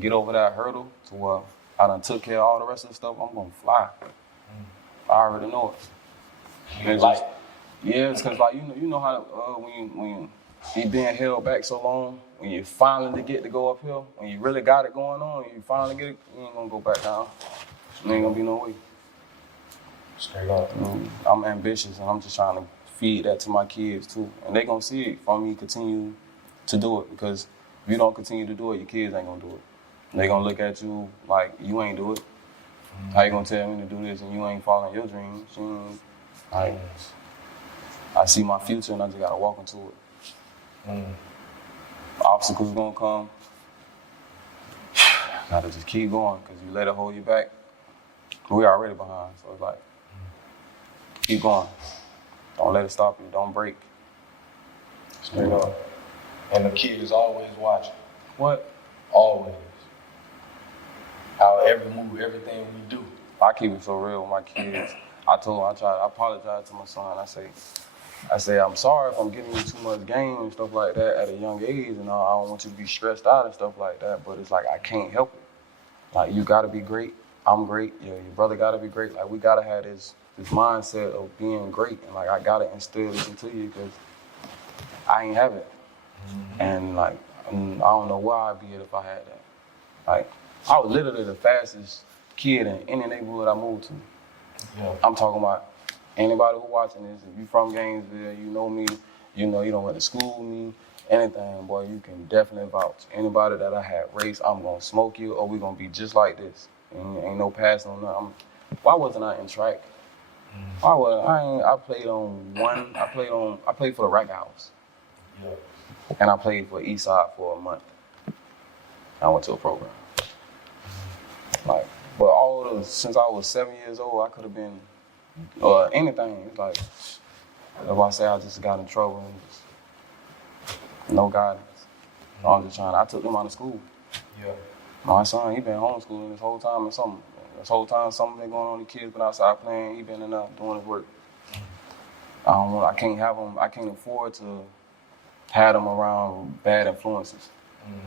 get over that hurdle to where I done took care of all the rest of the stuff, I'm gonna fly. Mm-hmm. I already know it. It's because like you know how when you being held back so long, when you finally get to go uphill, when you really got it going on, you finally get it, you ain't gonna go back down. There ain't gonna be no way. Straight up. I'm ambitious and I'm just trying to feed that to my kids too. And they gonna see it from me continue to do it because if you don't continue to do it, your kids ain't gonna do it. They gonna look at you like you ain't do it. Mm-hmm. How you gonna tell me to do this and you ain't following your dreams? I see my future and I just gotta walk into it. Obstacles gonna come. Gotta just keep going because you let it hold you back. We already behind, so it's like keep going. Don't let it stop you. Don't break. Straight up. And the kid is always watching. What? Always. Our every move, everything we do. I keep it so real with my kids. I apologize to my son. I say, I'm sorry if I'm giving you too much game and stuff like that at a young age, and I don't want you to be stressed out and stuff like that, but it's like, I can't help it. Like, you gotta be great, I'm great, your brother gotta be great. Like, we gotta have this mindset of being great, and like, I gotta instill this into you, because I ain't have it. And like, I don't know where I'd be if I had that. Like, I was literally the fastest kid in any neighborhood I moved to. Yeah. I'm talking about anybody who watching this, if you from Gainesville, you know me, you know you don't went to school with me, anything, boy, you can definitely vouch. Anybody that I had race, I'm gonna smoke you, or we gonna be just like this. Ain't no passing on nothing. Why wasn't I in track? Why was I I played for the Rack House. Yeah. And I played for Eastside for a month. I went to a program. Like, but since I was 7 years old, I could have been anything. It's like, if I say I just got in trouble and just no guidance. I took them out of school. Yeah. My son, he been homeschooling this whole time something been going on. The kids been outside playing. He been in there doing his work. I can't have him. I can't afford to have them around bad influences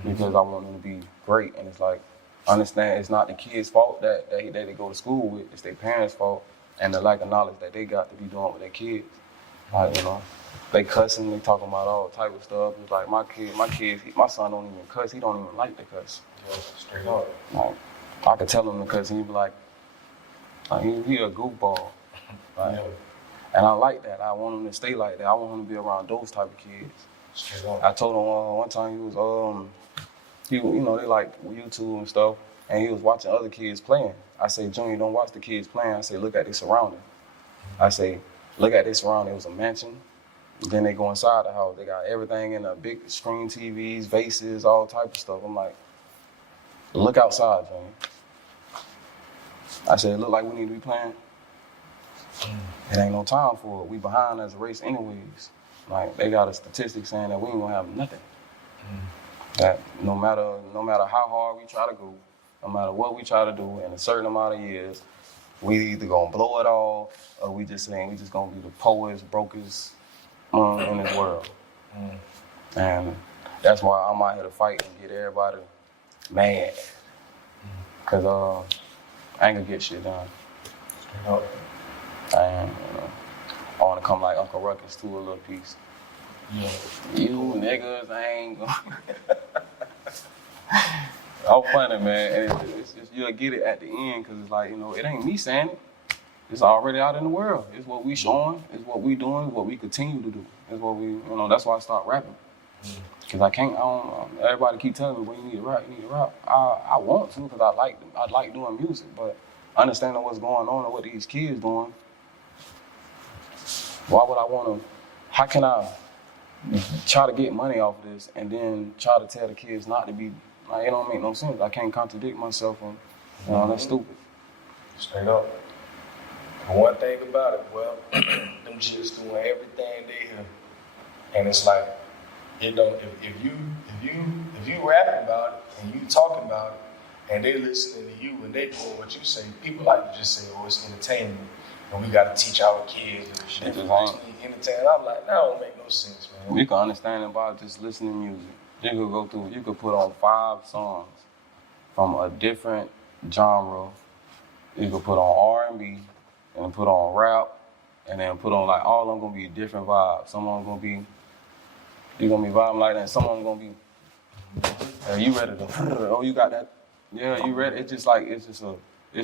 because I want them to be great. And it's like, understand it's not the kids' fault that they go to school with. It's their parents' fault and the lack of knowledge that they got to be doing with their kids. Like, they cussing, they talking about all type of stuff. It's like my son don't even cuss. He don't even like to cuss. Yeah, straight up. Like, I could tell him to cuss, and he'd be like he a goofball. Like, Yeah. and I like that. I want him to stay like that. I want him to be around those type of kids. Straight up. I told him one time they like YouTube and stuff, and he was watching other kids playing. I say, Junior, don't watch the kids playing. I say, look at their surrounding. I say, look at their surrounding. It was a mansion. Then they go inside the house. They got everything in a big screen TVs, vases, all type of stuff. I'm like, look outside, Junior. I said, it look like we need to be playing. It ain't no time for it. We behind as a race anyways. Like, they got a statistic saying that we ain't gonna have nothing. That no matter how hard we try to go, no matter what we try to do in a certain amount of years, we either gonna blow it all or we just gonna be the poorest, brokest in this world. And that's why I'm out here to fight and get everybody mad. Cause I ain't gonna get shit done. And I wanna come like Uncle Ruckus to a little piece. Yeah. You niggas, I ain't gonna. I'm funny, man. And it's you'll get it at the end, cause it's like, it ain't me saying it. It's already out in the world. It's what we showing. It's what we doing. It's what we continue to do. It's what we, that's why I start rapping. Cause everybody keep telling me, well, you need to rap. I want to, cause I like doing music, but understanding what's going on and what these kids doing, why would I want to, how can I try to get money off of this and then try to tell the kids not to be, like, it don't make no sense. I can't contradict myself and, that's stupid. Straight up. But one thing about it, well, them just doing everything they hear. And it's like, if you rapping about it and you talking about it and they listening to you and they doing what you say, people like to just say, oh, it's entertainment. And we got to teach our kids and shit. Entertainment. I'm like, that don't make no sense, man. You can understand about just listening to music. You could put on 5 songs from a different genre. You could put on R&B and put on rap and then put on, like, all of them gonna be different vibes. Some of them gonna be, you're gonna be vibing like that, and some of them gonna be, you ready to, oh, you got that? Yeah, you ready? It's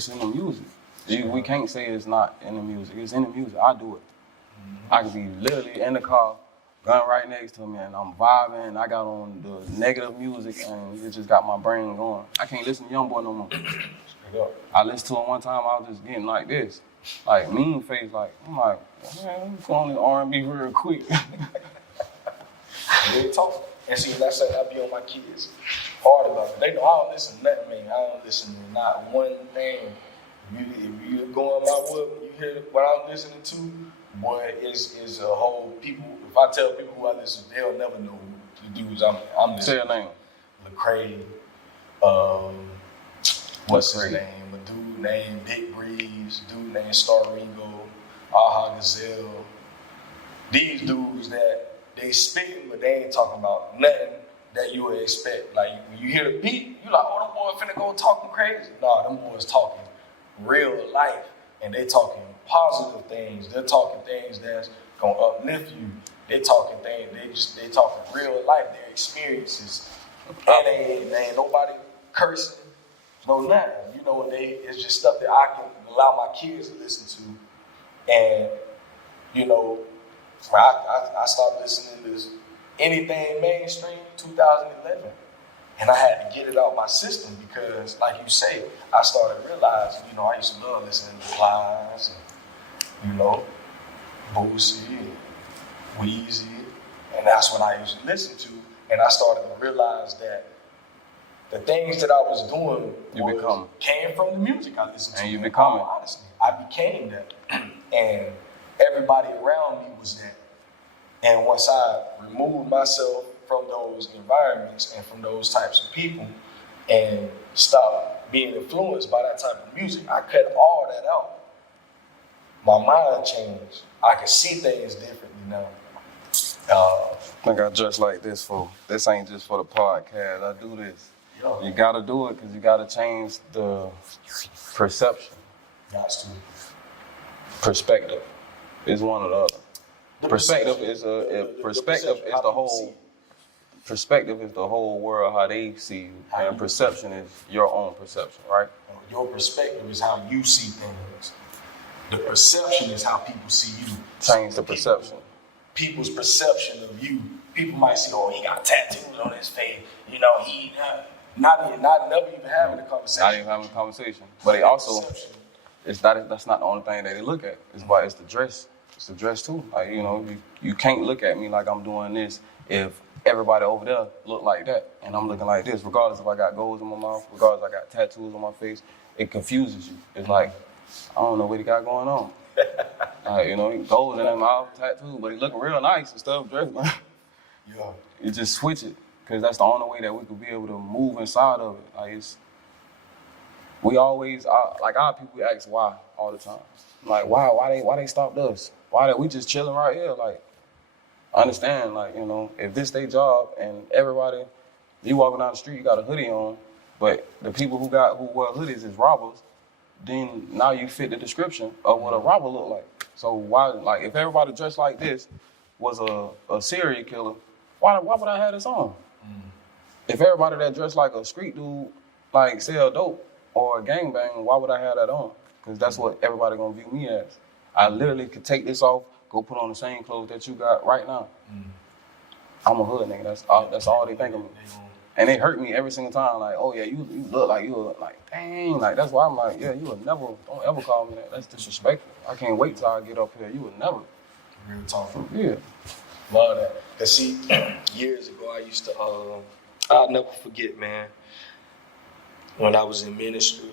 in the music. We can't say it's not in the music. It's in the music. I do it. I could be literally in the car, gun right next to me, and I'm vibing, and I got on the negative music, and it just got my brain going. I can't listen to Youngboy no more. I listened to him one time, I was just getting like this. Like, mean face, like, I'm like, man, let me put on this R&B real quick. They talk. And see, that's like I be on my kids hard about it. They know I don't listen to nothing, man. I don't listen to not one thing. If you go on my wood, you hear what I'm listening to, boy, is a whole people. If I tell people who I listen to, they'll never know who the dudes I'm listening to. Say your name. Lecrae, what's his name? A dude named Dick Breeze, dude named Star Ringo, Aha Gazelle. These dudes that they spitting, but they ain't talking about nothing that you would expect. Like when you hear the beat, you like, oh, them boys finna go talking crazy. Nah, them boys talking real life, and they talking positive things. They're talking things that's gonna uplift you. They talking things. They talking real life. Their experiences, and they ain't nobody cursing, no nothing. You know, it's just stuff that I can allow my kids to listen to, and you know. I started listening to anything mainstream 2011. And I had to get it out my system because, like you say, I started realizing, you know, I used to love listening to Plies and, you know, Boosie and Weezy. And that's what I used to listen to. And I started to realize that the things that I was doing came from the music I listened to. And you become it. Honestly, I became that. And everybody around me was that. And once I removed myself from those environments and from those types of people and stopped being influenced by that type of music, I cut all that out. My mind changed. I could see things differently now. I think I dress like this this ain't just for the podcast. I do this. You gotta do it because you gotta change the perception. Got Perspective is one or the other. Perspective is the whole world, how they see you, and perception is your own perception, right? Your perspective is how you see things. The perception is how people see you. Change the perception. People's perception of you. People might say, "Oh, he got tattoos on his face." You know, he never even having a conversation. Not even having a conversation, but they also. That's not the only thing that they look at. It's the dress. It's the dress too. Like, you know, you can't look at me like I'm doing this if everybody over there look like that and I'm looking like this, regardless if I got goals in my mouth, regardless if I got tattoos on my face. It confuses you. It's like, I don't know what he got going on. You know, gold in his mouth, tattoos, but he looking real nice and stuff, dressed. Yeah. You just switch it, because that's the only way that we could be able to move inside of it. Like, we always, like our people, we ask why all the time. Like, why they stopped us? Why we just chilling right here? Like, I understand, like, you know, if this their job and everybody, you walking down the street, you got a hoodie on, but the people who wear hoodies is robbers, then now you fit the description of what a robber look like. So why, like, if everybody dressed like this was a serial killer, why would I have this on? If everybody that dressed like a street dude, like sell dope or a gangbang, why would I have that on? Because that's what everybody gonna view me as. I literally could take this off, go put on the same clothes that you got right now. I'm a hood nigga. That's all they think of me. And they hurt me every single time. Like, oh yeah, you look like dang. Like, that's why I'm like, yeah, you would never, don't ever call me that. That's disrespectful. I can't wait till I get up here. You would never. Real talk. Yeah. Love that. Cause see, years ago I used to, I'll never forget, man. When I was in ministry,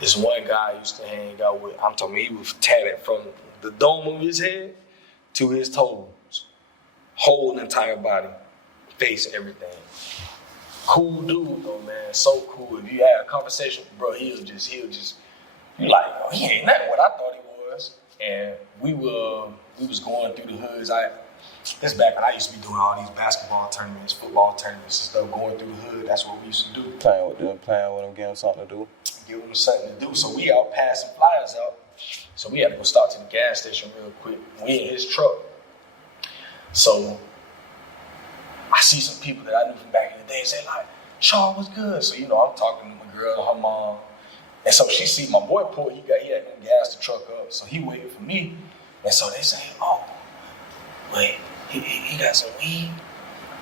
this one guy I used to hang out with, I'm talking, he was tatted from the dome of his head to his toes. Whole entire body, face, everything. Cool dude though, man, so cool. If you had a conversation, bro, he'll just, you like, oh, he ain't nothing what I thought he was. And we was going through the hoods. This back when I used to be doing all these basketball tournaments, football tournaments and stuff, going through the hood. That's what we used to do. Playing with them, give them something to do. Give them something to do. So we out passing flyers out. So we had to go stop to the gas station real quick. We in his truck. So I see some people that I knew from back in the day say like, Shaw, what's good? So, you know, I'm talking to my girl, her mom. And so she see my boy pull, he had to gas the truck up. So he waited for me. And so they say, oh, wait, he got some weed?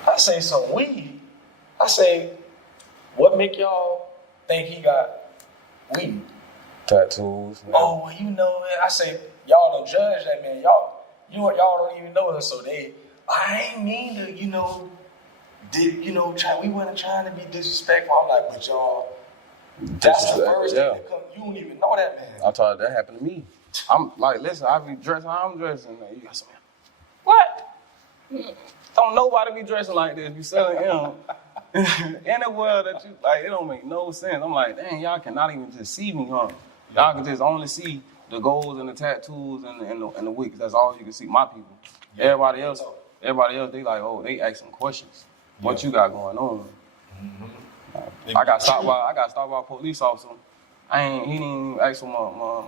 I say, some weed? I say, what make y'all think he got weed? Tattoos. Man. Oh, well, you know, man. I say, y'all don't judge that, man. Y'all don't even know us. So I ain't mean to, we wasn't trying to be disrespectful. I'm like, but y'all, that's the first thing that come. You don't even know that, man. I thought that happened to me. I'm like, listen, I be dressing how I'm dressing. You got some, what? Don't nobody be dressing like this. Be selling him in a world that you like. It don't make no sense. I'm like, dang, y'all cannot even just see me, huh? Y'all can just only see the goals and the tattoos and the wigs. That's all you can see. My people. Yeah. Everybody else, they like, oh, they asking questions. What you got going on? Mm-hmm. I got stopped by a police officer. He didn't even ask for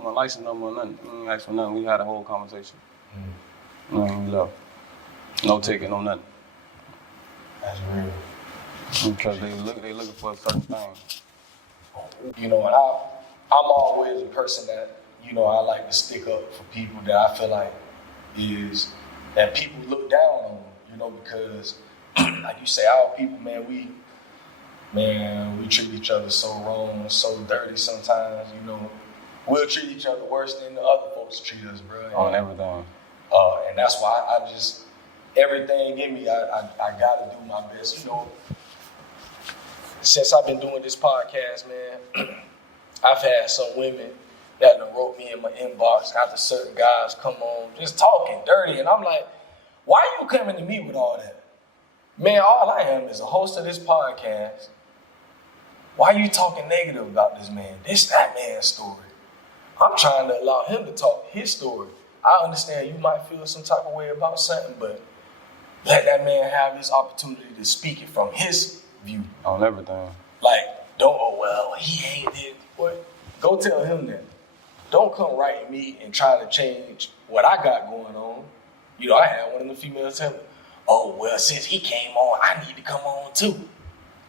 my license number or nothing. He didn't ask for nothing. We had a whole conversation. Mm-hmm. He left. No ticket, no nothing. That's real. Because they looking for a certain thing. You know, and I'm always a person that, you know, I like to stick up for people that I feel like that people look down on, you know, because like you say, our people, man, we treat each other so wrong, so dirty sometimes, you know. We'll treat each other worse than the other folks treat us, bro. On everything. And that's why I just, everything in me, I gotta do my best, you know. Since I've been doing this podcast, man, I've had some women that done wrote me in my inbox after certain guys come on just talking dirty. And I'm like, why are you coming to me with all that? Man, all I am is a host of this podcast. Why are you talking negative about this man? This, that man's story. I'm trying to allow him to talk his story. I understand you might feel some type of way about something, but let that man have his opportunity to speak it from his view. On everything. Like, don't, oh, well, he ain't it. What? Go tell him that. Don't come writing me and try to change what I got going on. You know, I had one of the females tell me, oh, well, since he came on, I need to come on too.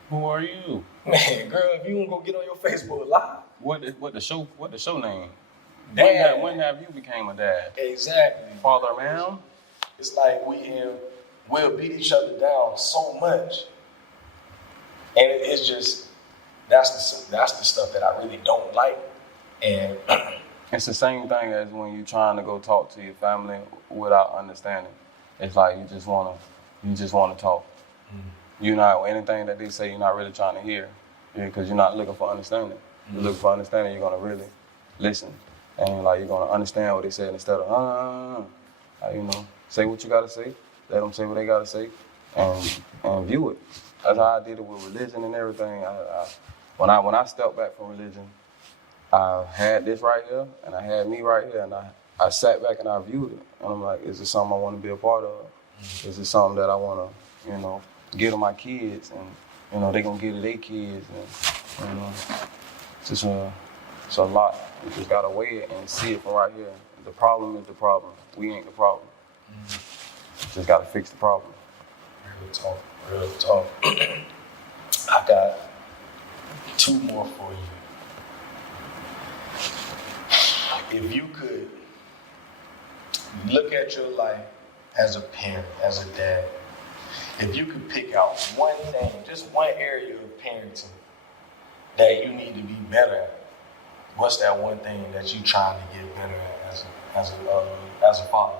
Who are you? Man, girl, if you want to go get on your Facebook Live. What the show name? Dad. When have you became a dad? Exactly. Father, ma'am? It's like we'll beat each other down so much. And it's just, that's the stuff that I really don't like. And it's the same thing as when you're trying to go talk to your family without understanding. It's like you just wanna talk. Mm-hmm. You're not, anything that they say, you're not really trying to hear, because you're not looking for understanding. Mm-hmm. You're looking for understanding, you're gonna really listen, and like you're gonna understand what they said instead of you know, say what you gotta say, let them say what they gotta say, and view it. That's how I did it with religion and everything. When I stepped back from religion, I had this right here, and I had me right here, and I sat back and I viewed it, and I'm like, is this something I want to be a part of? Mm-hmm. Is this something that I want to, you know, give to my kids, and you know, they gonna give to their kids, and you know, it's a lot. You just gotta weigh it and see it from right here. The problem is the problem. We ain't the problem. Mm-hmm. Just gotta fix the problem. Real talk. I got 2 more for you. If you could look at your life as a parent, as a dad, if you could pick out one thing, just one area of parenting that you need to be better at, what's that one thing that you're trying to get better at as a father?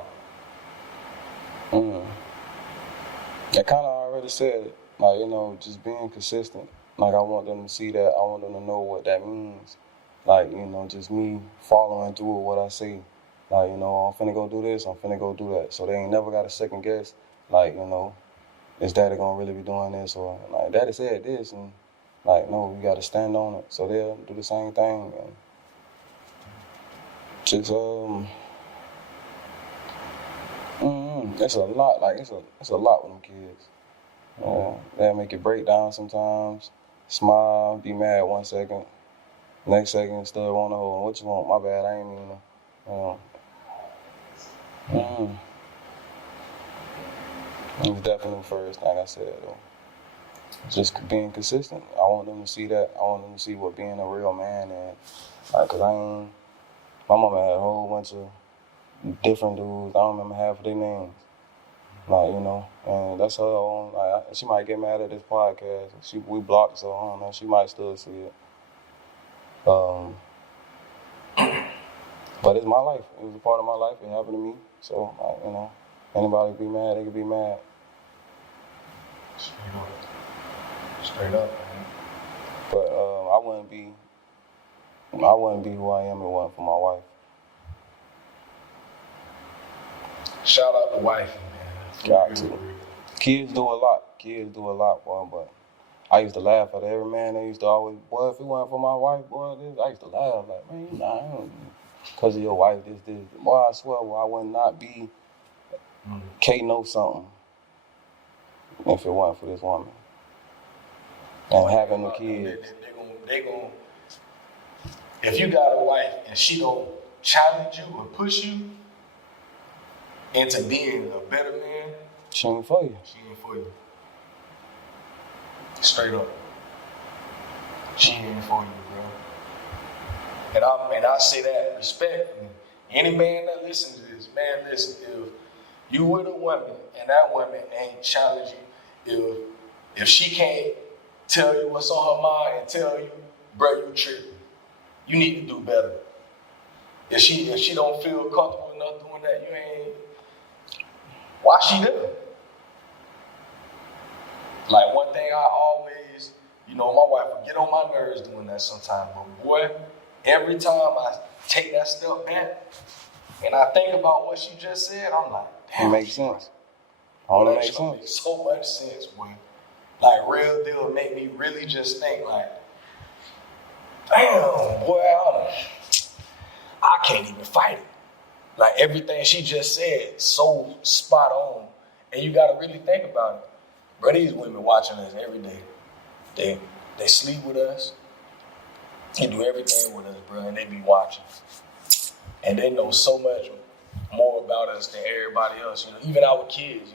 I kind of already said it. Like, you know, just being consistent. Like, I want them to see that. I want them to know what that means. Like, you know, just me following through with what I say. Like, you know, I'm finna go do this, I'm finna go do that. So they ain't never got a second guess. Like, you know, is daddy gonna really be doing this? Or, like, daddy said this. And, like, no, we gotta stand on it. So they'll do the same thing. And just, that's a lot. Like, it's a lot with them kids. They'll make you break down sometimes, smile, be mad 1 second. Next second, still want to hold. What you want? My bad, I ain't mean to. It's definitely first, like I said, though. Just being consistent. I want them to see that. I want them to see what being a real man is. Like, cause my mama had a whole bunch of different dudes. I don't remember half of their names. Like, you know, and that's her own. Like, she might get mad at this podcast. We blocked, so I don't know. She might still see it. But it's my life. It was a part of my life. It happened to me. So, like, you know, anybody be mad, they can be mad. Straight up, man. But I wouldn't be who I am if it wasn't for my wife. Shout out to wifey, man. Got to. Kids do a lot, boy, but I used to laugh at every man. They used to always, boy, if it wasn't for my wife, boy, I used to laugh like, man, because of your wife, this. Boy, I swear, I would not be K know something if it wasn't for this woman. And having the kids. They gon' if you got a wife and she don't challenge you or push you into being a better man, She ain't for you. she ain't for you. Straight up. She ain't for you, bro. And I say that respectfully. Any man that listens to this, man, listen, if you with a woman and that woman ain't challenging you, if she can't tell you what's on her mind and tell you, bro, you tripping, you need to do better. If she don't feel comfortable enough doing that, you ain't. Why she there? Like one thing I always, my wife would get on my nerves doing that sometimes, but boy, every time I take that step back and I think about what she just said, I'm like, damn. It makes sense. All that makes sense. Makes so much sense, boy. Like real deal, make me really just think like, damn, boy, I can't even fight it. Like everything she just said, so spot on. And you gotta really think about it. Bro, these women watching us every day. They sleep with us. They do everything with us, bro, and they be watching. And they know so much more about us than everybody else. Even our kids,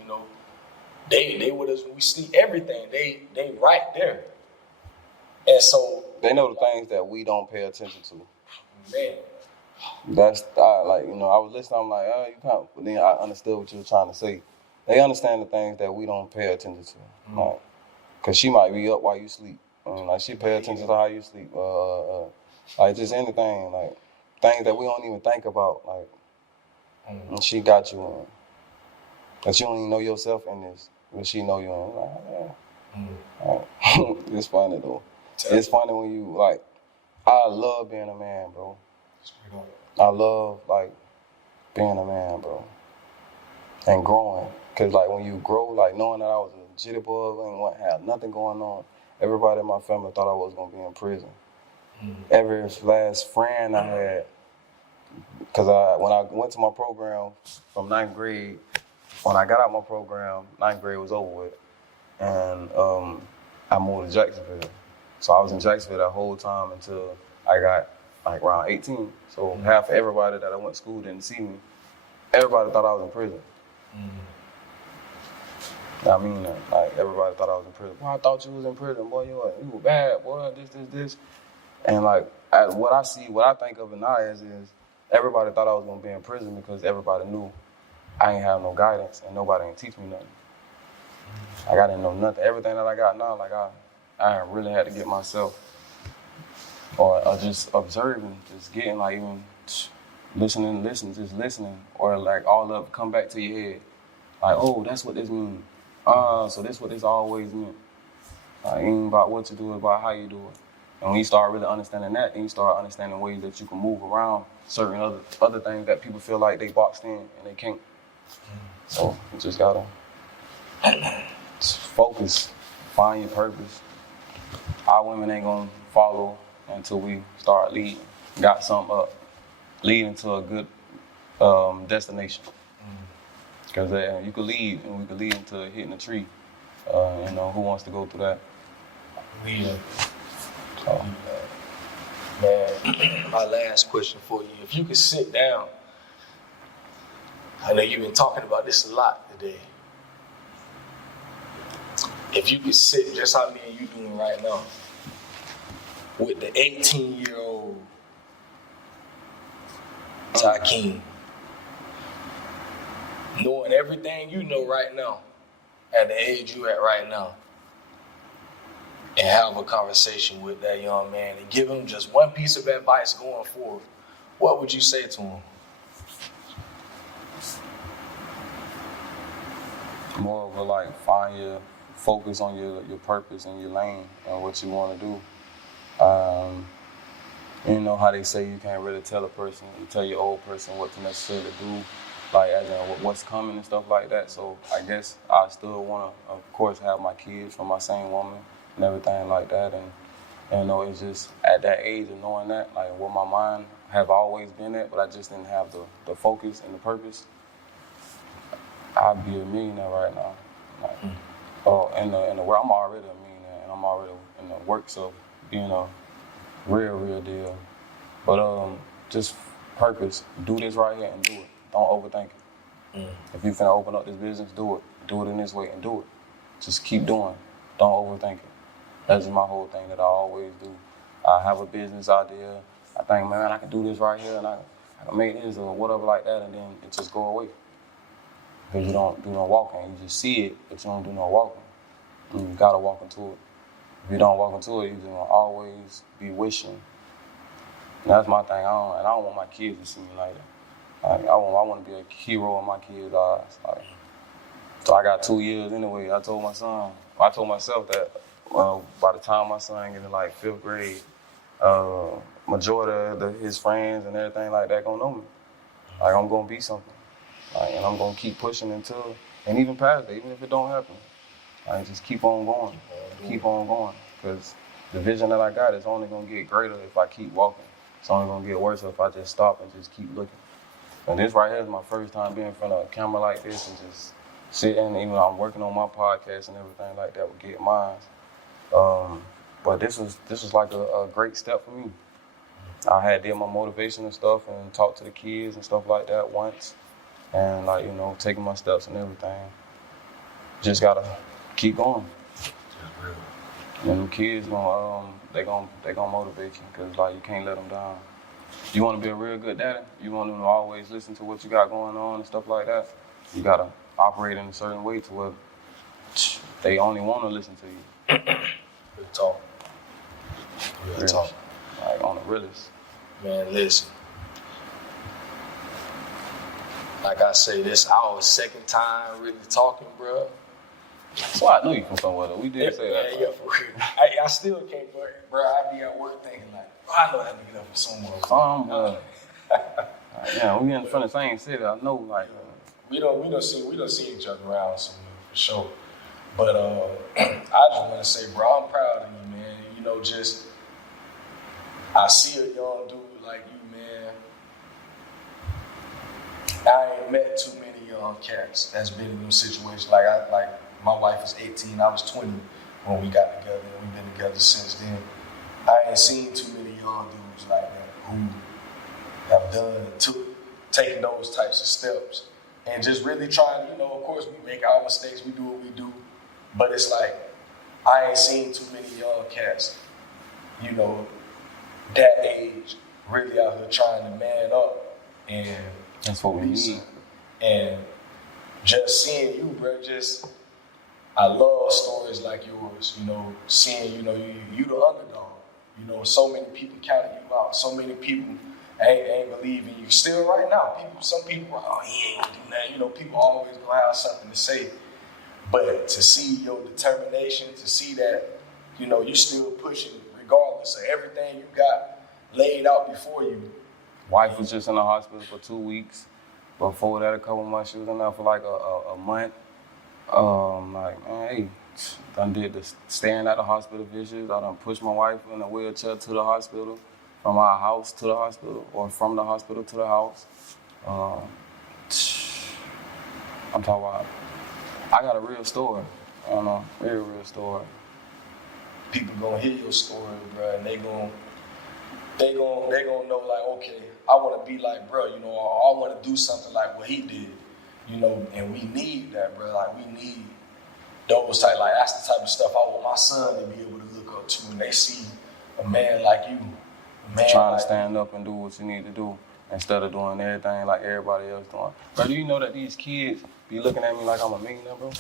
they with us when we sleep, everything. They right there. And so They know the things that we don't pay attention to. man. That's I was listening. I'm like, you can't. But then I understood what you were trying to say. They understand the things that we don't pay attention to, like, cause she might be up while you sleep. Like she pay attention to how you sleep. Like just anything, like things that we don't even think about. Like, and she got you in. Cause you don't even know yourself in this, but she know you in. Like, it's funny though. It's funny when you like. I love being a man, bro. I love like being a man, bro, and growing. Cause like when you grow, like knowing that I was a jitterbug and wouldn't have nothing going on, everybody in my family thought I was gonna be in prison. Every last friend I had, cause when I went to my program from 9th grade, when I got out my program, 9th grade was over with, and I moved to Jacksonville. So I was in Jacksonville that whole time until I got like around 18. So half of everybody that I went to school didn't see me. Everybody thought I was in prison. I mean, like everybody thought I was in prison. Boy, I thought you was in prison. Boy, you were bad. Boy, this. And like what I think of it now is everybody thought I was gonna be in prison because everybody knew I ain't have no guidance and nobody ain't teach me nothing. Like I didn't know nothing. Everything that I got now, like I really had to get myself, or just observing, just getting like even listening, or like all of it come back to your head. Like, oh, that's what this means. So that's what this always meant. Like, it ain't about what you do, it's about how you do it. And when you start really understanding that, then you start understanding ways that you can move around certain other things that people feel like they boxed in and they can't. So you just gotta focus, find your purpose. Our women ain't gonna follow until we start leading. Got something up, leading to a good destination. Because you could lead, and we could lead into hitting a tree. Who wants to go through that? Yeah. So, man, my last question for you. If you could sit down, I know you've been talking about this a lot today. If you could sit just how me and you doing right now, with the 18-year-old Tykeem, knowing everything you know right now, at the age you at right now, and have a conversation with that young man and give him just one piece of advice going forward, what would you say to him? More of a like find your focus on your purpose and your lane and what you want to do. You know how they say you can't really tell a person, you tell your old person what to necessarily do, like as in what's coming and stuff like that. So I guess I still want to, of course, have my kids from my same woman and everything like that. And it's just at that age of knowing that, like with my mind, have always been at, but I just didn't have the focus and the purpose, I'd be a millionaire right now. Like, in the world, I'm already a millionaire, and I'm already in the works of being a real deal. But just purpose. Do this right here and do it. Don't overthink it. If you finna open up this business, do it. Do it in this way and do it. Just keep doing. Don't overthink it. That's just my whole thing that I always do. I have a business idea. I think, man, I can do this right here, and I can make this or whatever like that, and then it just go away. Because you don't do no walking. You just see it, but you don't do no walking. And you gotta walk into it. If you don't walk into it, you're gonna always be wishing. And that's my thing. I don't want my kids to see me like that. Like, I want to be a hero in my kids' eyes. Like, so I got 2 years anyway. I told myself that by the time my son get in like 5th grade, majority of his friends and everything like that gonna know me. Like, I'm gonna be something. Like, and I'm gonna keep pushing until, and even past that, even if it don't happen. Like, just keep on going. Keep on going. Because the vision that I got is only gonna get greater if I keep walking. It's only gonna get worse if I just stop and just keep looking. And this right here is my first time being in front of a camera like this and just sitting, even though I'm working on my podcast and everything like that with Get Minds. But this was like a great step for me. I had did my motivation and stuff and talked to the kids and stuff like that once. And like, you know, taking my steps and everything. Just gotta keep going. And the kids they gonna motivate you, because like, you can't let them down. You want to be a real good daddy, you want them to always listen to what you got going on and stuff like that. You gotta operate in a certain way to where they only want to listen to you. Real talk. Real talk. Like, on the realest. Man, listen. Like I say, this our second time really talking, bro. So I knew you from somewhere though. We did say that. Yeah, for real. I still can't, bro. I be at work thinking like, I know how to get up from somewhere. Yeah, we in front of the same city. I know, like, we don't see each other around somewhere for sure. But I just want to say, bro, I'm proud of you, man. You know, just I see a young dude like you, man. I ain't met too many young cats that's been in them situations. Like my wife is 18, I was 20 when we got together, and we've been together since then. I ain't seen too many young dudes like that who have done and taken those types of steps and just really trying to, you know, of course we make our mistakes, we do what we do, but it's like, I ain't seen too many young cats, you know, that age, really out here trying to man up and that's what we need. And just seeing you, bro, I love stories like yours, you know, seeing, you know, you the underdog. You know, so many people counting you out. So many people ain't believing you. Still right now, some people are, oh, he ain't gonna do that. You know, people always gonna have something to say. But to see your determination, to see that, you know, you still pushing regardless of everything you got laid out before you. Wife was just in the hospital for 2 weeks. Before that, a couple months, she was in there for like a month. Like, man, hey, done did the staying at the hospital visits. I done pushed my wife in a wheelchair to the hospital, from our house to the hospital, or from the hospital to the house. I'm talking about, I got a real story. I don't know, real story. People gonna hear your story, bro, and they gonna know, like, okay, I want to be like, bro, you know, or I want to do something like what he did, you know, and we need that, bro. Like, we need those type, like, that's the type of stuff I want my son to be able to look up to when they see a man like you, a man trying like to stand up and do what you need to do instead of doing everything like everybody else doing. Bro, do you know that these kids be looking at me like I'm a millionaire, bro?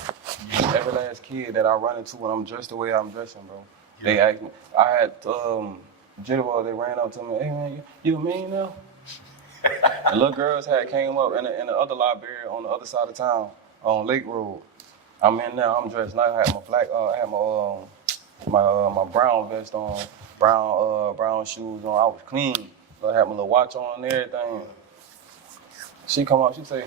Every last kid that I run into when I'm dressed the way I'm dressing, bro, they ask me. I had Jennifer, they ran up to me, hey man, you a millionaire? The little girls came up in the other library on the other side of town on Lake Road. I'm in there, I'm dressed nice. I had my black, I had my brown vest on, brown shoes on. I was clean. I had my little watch on and everything. She come up, she say,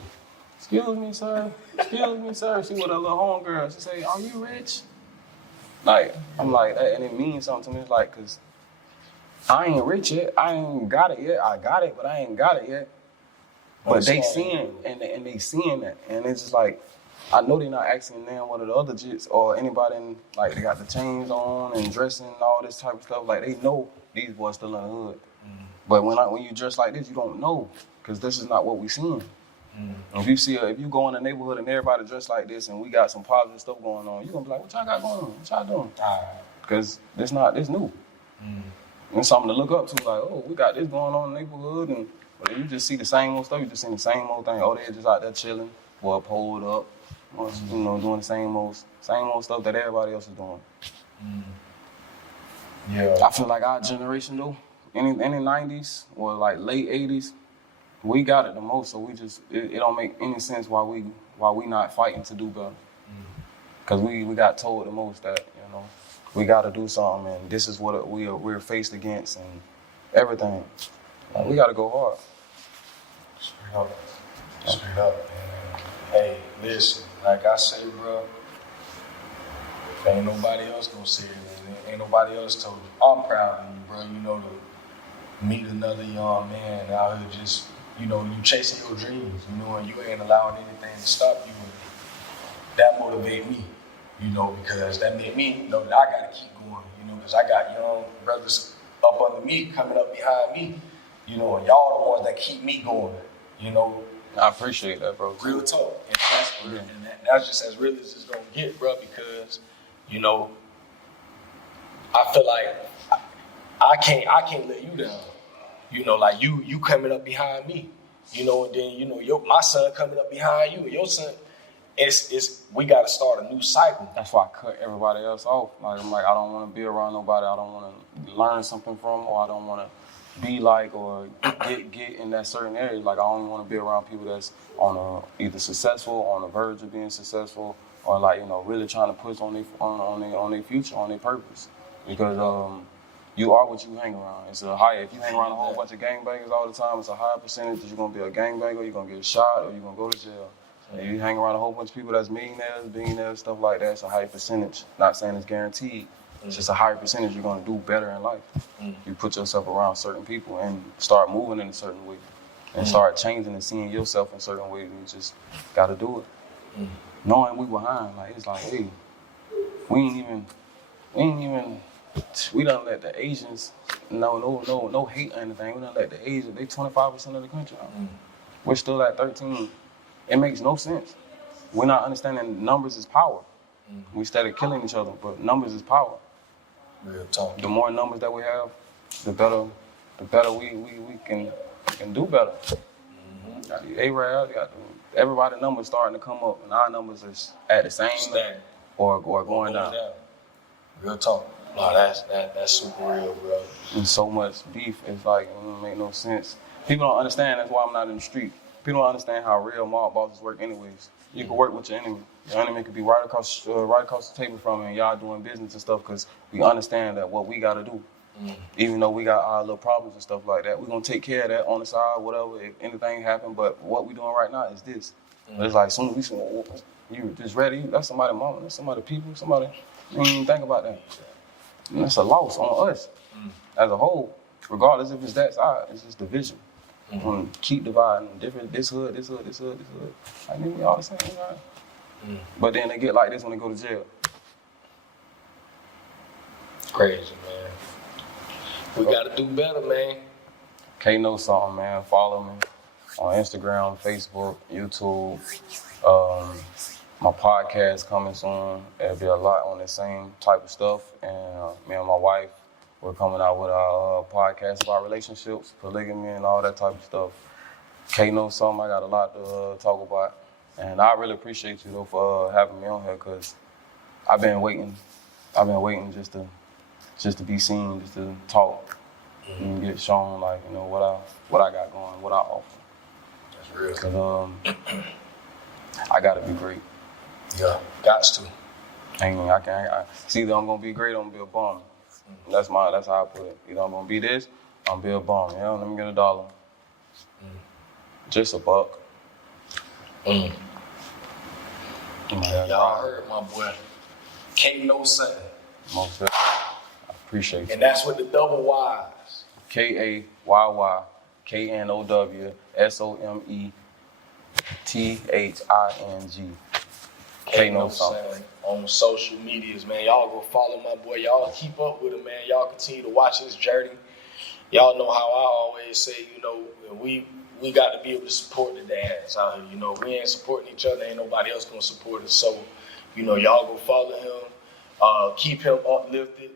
excuse me, sir. She with her little homegirl. She say, are you rich? Like, I'm like, and it means something to me. It's like, cause I ain't rich yet. I ain't got it yet. I got it, but I ain't got it yet. But they seeing and they seeing that, and it's just like I know they're not asking them one of the other jits or anybody in, like they got the chains on and dressing and all this type of stuff. Like they know these boys still in the hood. But when you dress like this, you don't know because this is not what we seeing. If you go in the neighborhood and everybody dressed like this and we got some positive stuff going on, you gonna be like, what y'all got going on? What y'all doing? Because this new. And something to look up to, like, oh, we got this going on in the neighborhood, and but you just see the same old stuff. You just see the same old thing. Oh, they're just out there chilling, or pulled up, or, doing the same old stuff that everybody else is doing. Yeah. I feel like our generation though, in the 90s or like late 80s, we got it the most. So we just it don't make any sense why we not fighting to do better. Because we got told the most that we got to do something, and this is what we're faced against, and everything. Like, we got to go hard. Straight up, man. Hey, listen, like I say, bro, ain't nobody else gonna say it, man. Ain't nobody else told you. I'm proud of you, bro. To meet another young man out here just, you chasing your dreams, and you ain't allowing anything to stop you. That motivate me, because that made me know that I gotta keep going, because I got young brothers up under me, coming up behind me, and y'all the ones that keep me going, I appreciate that, bro. Real talk. And that's real. And that's just as real as it's gonna get, bro, because, I feel like I can't let you down. Like you coming up behind me, and then, my son coming up behind you, and your son, we gotta start a new cycle. That's why I cut everybody else off. Like, I'm like, I don't want to be around nobody I don't want to learn something from, or I don't want to be like or get in that certain area. Like, I only want to be around people that's either successful, on the verge of being successful, or like, really trying to push on their future, on their purpose. Because you are what you hang around. It's a higher. If you hang around a whole bunch of gangbangers all the time, it's a higher percentage that you're gonna be a gangbanger, you're gonna get shot, or you're gonna go to jail. If you hang around a whole bunch of people that's millionaires, stuff like that, it's a higher percentage. Not saying it's guaranteed. It's just a higher percentage you're gonna do better in life. You put yourself around certain people and start moving in a certain way, and start changing and seeing yourself in certain ways. And you just gotta do it. Knowing we behind, like it's like, hey, we done let the Asians, no hate or anything. We done let the Asians, they 25% of the country. We're still at 13. It makes no sense. We're not understanding numbers is power. We started killing each other, but numbers is power. Real talk. The more numbers that we have, the better we can do better. Got the Arabs, everybody's numbers starting to come up, and our numbers is at the same or going down. Real talk. No, that's super real, bro. And so much beef, it's like, it don't make no sense. People don't understand, that's why I'm not in the street. People don't understand how real mob bosses work anyways. You can work with your enemy. Your enemy could be right across the table from you, and y'all doing business and stuff, because we understand that what we got to do. Even though we got our little problems and stuff like that, we're going to take care of that on the side, whatever, if anything happen. But what we doing right now is this. But it's like, as soon as you just ready, that's somebody's mama, that's somebody's people, somebody, you ain't even think about that. And that's a loss on us as a whole, regardless if it's that side, it's just division. Keep dividing different, this hood. I mean, we all the same, right? But then they get like this when they go to jail. Crazy, man. We gotta do better, man. K-Know something, man. Follow me on Instagram, Facebook, YouTube. My podcast coming soon. There'll be a lot on the same type of stuff. And me and my wife, we're coming out with our podcast about relationships, polygamy, and all that type of stuff. K-Know something, I got a lot to talk about. And I really appreciate you, though, for having me on here, because I've been waiting just to be seen, just to talk and get shown, like, what I got going, what I offer. That's real. Because I got to be great. Yeah, gots to. It's either I'm gonna be great or I'm gonna be a bum. That's how I put it. Either I'm gonna be this, I'm gonna be a bum. Let me get $1. Just $1. Y'all heard my boy. K-Know something. Most definitely. I Appreciate you. And that's with the double Y's. KAYYKNOWSOMETHING. K-No Something on social medias, man. Y'all go follow my boy. Y'all keep up with him, man. Y'all continue to watch his journey. Y'all know how I always say, you know, we got to be able to support the dads out here. You know, we ain't supporting each other. Ain't nobody else going to support us. So, you know, y'all go follow him. Keep him uplifted.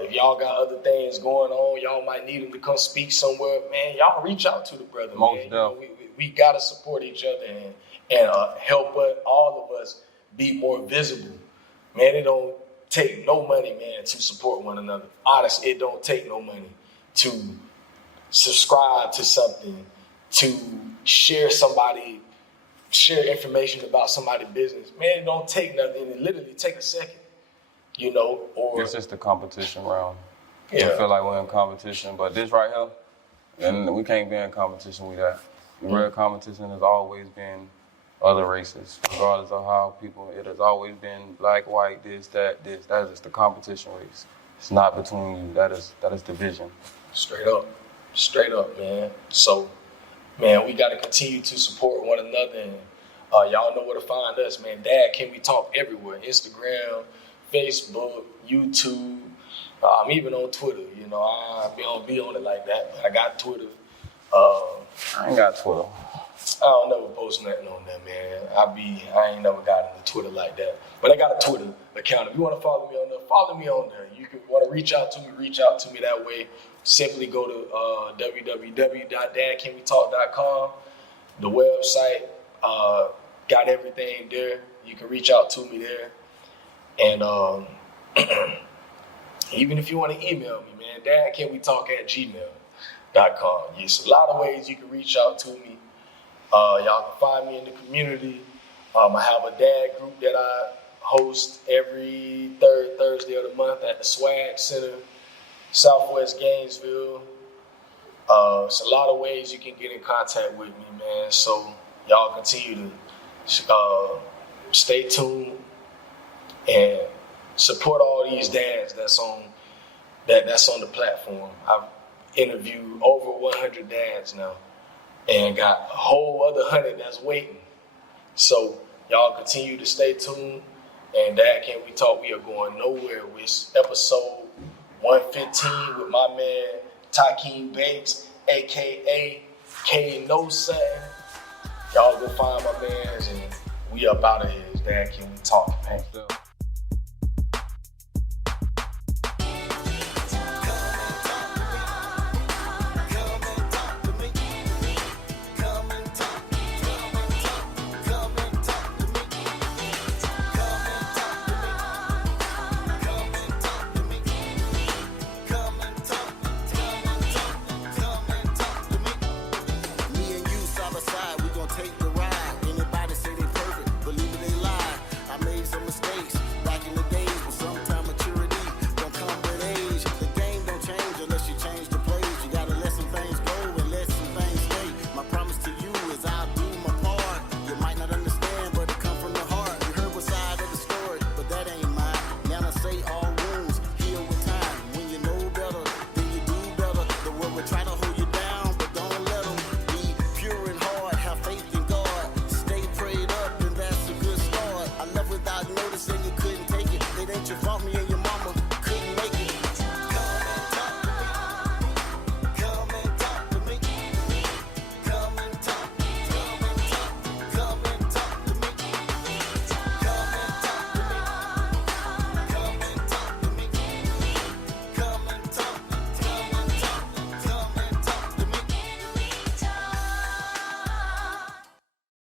If y'all got other things going on, y'all might need him to come speak somewhere, man. Y'all reach out to the brother, Most man. You know, we got to support each other and help all of us be more visible. Man, it don't take no money, man, to support one another. Honestly, it don't take no money to subscribe to something, to share information about somebody's business. Man, it don't take nothing. It literally take a second, you know, or It's just the competition round. Yeah. I feel like we're in competition, but this right here, and we can't be in competition with that. The real competition has always been other races, regardless of how people, it has always been black, white, this. That is the competition race. It's not between you, that is division. Straight up, man. So, man, we got to continue to support one another, and y'all know where to find us, man. Dad, Can We Talk everywhere? Instagram, Facebook, YouTube. I'm even on Twitter. You know, I don't be on it like that, but I got Twitter. I ain't got Twitter. I don't never post nothing on there, man. I ain't never got into Twitter like that. But I got a Twitter account. If you want to follow me on there, follow me on there. You can want to reach out to me that way. Simply go to www.dadcanwetalk.com. The website got everything there. You can reach out to me there. And even if you want to email me, man, dadcanwetalk@gmail.com. Yes, a lot of ways you can reach out to me. Y'all can find me in the community. I have a dad group that I host every third Thursday of the month at the Swag Center, Southwest Gainesville. It's a lot of ways you can get in contact with me, man. So y'all continue to stay tuned and support all these dads that's on the platform. I've interviewed over 100 dads now, and got a whole other 100 that's waiting. So y'all continue to stay tuned. And Dad, Can We Talk? We are going nowhere. It's episode 115 with my man Tykeem Banks, aka K-No Something. Y'all go find my mans, and we up out of here. Dad, Can We Talk? Man.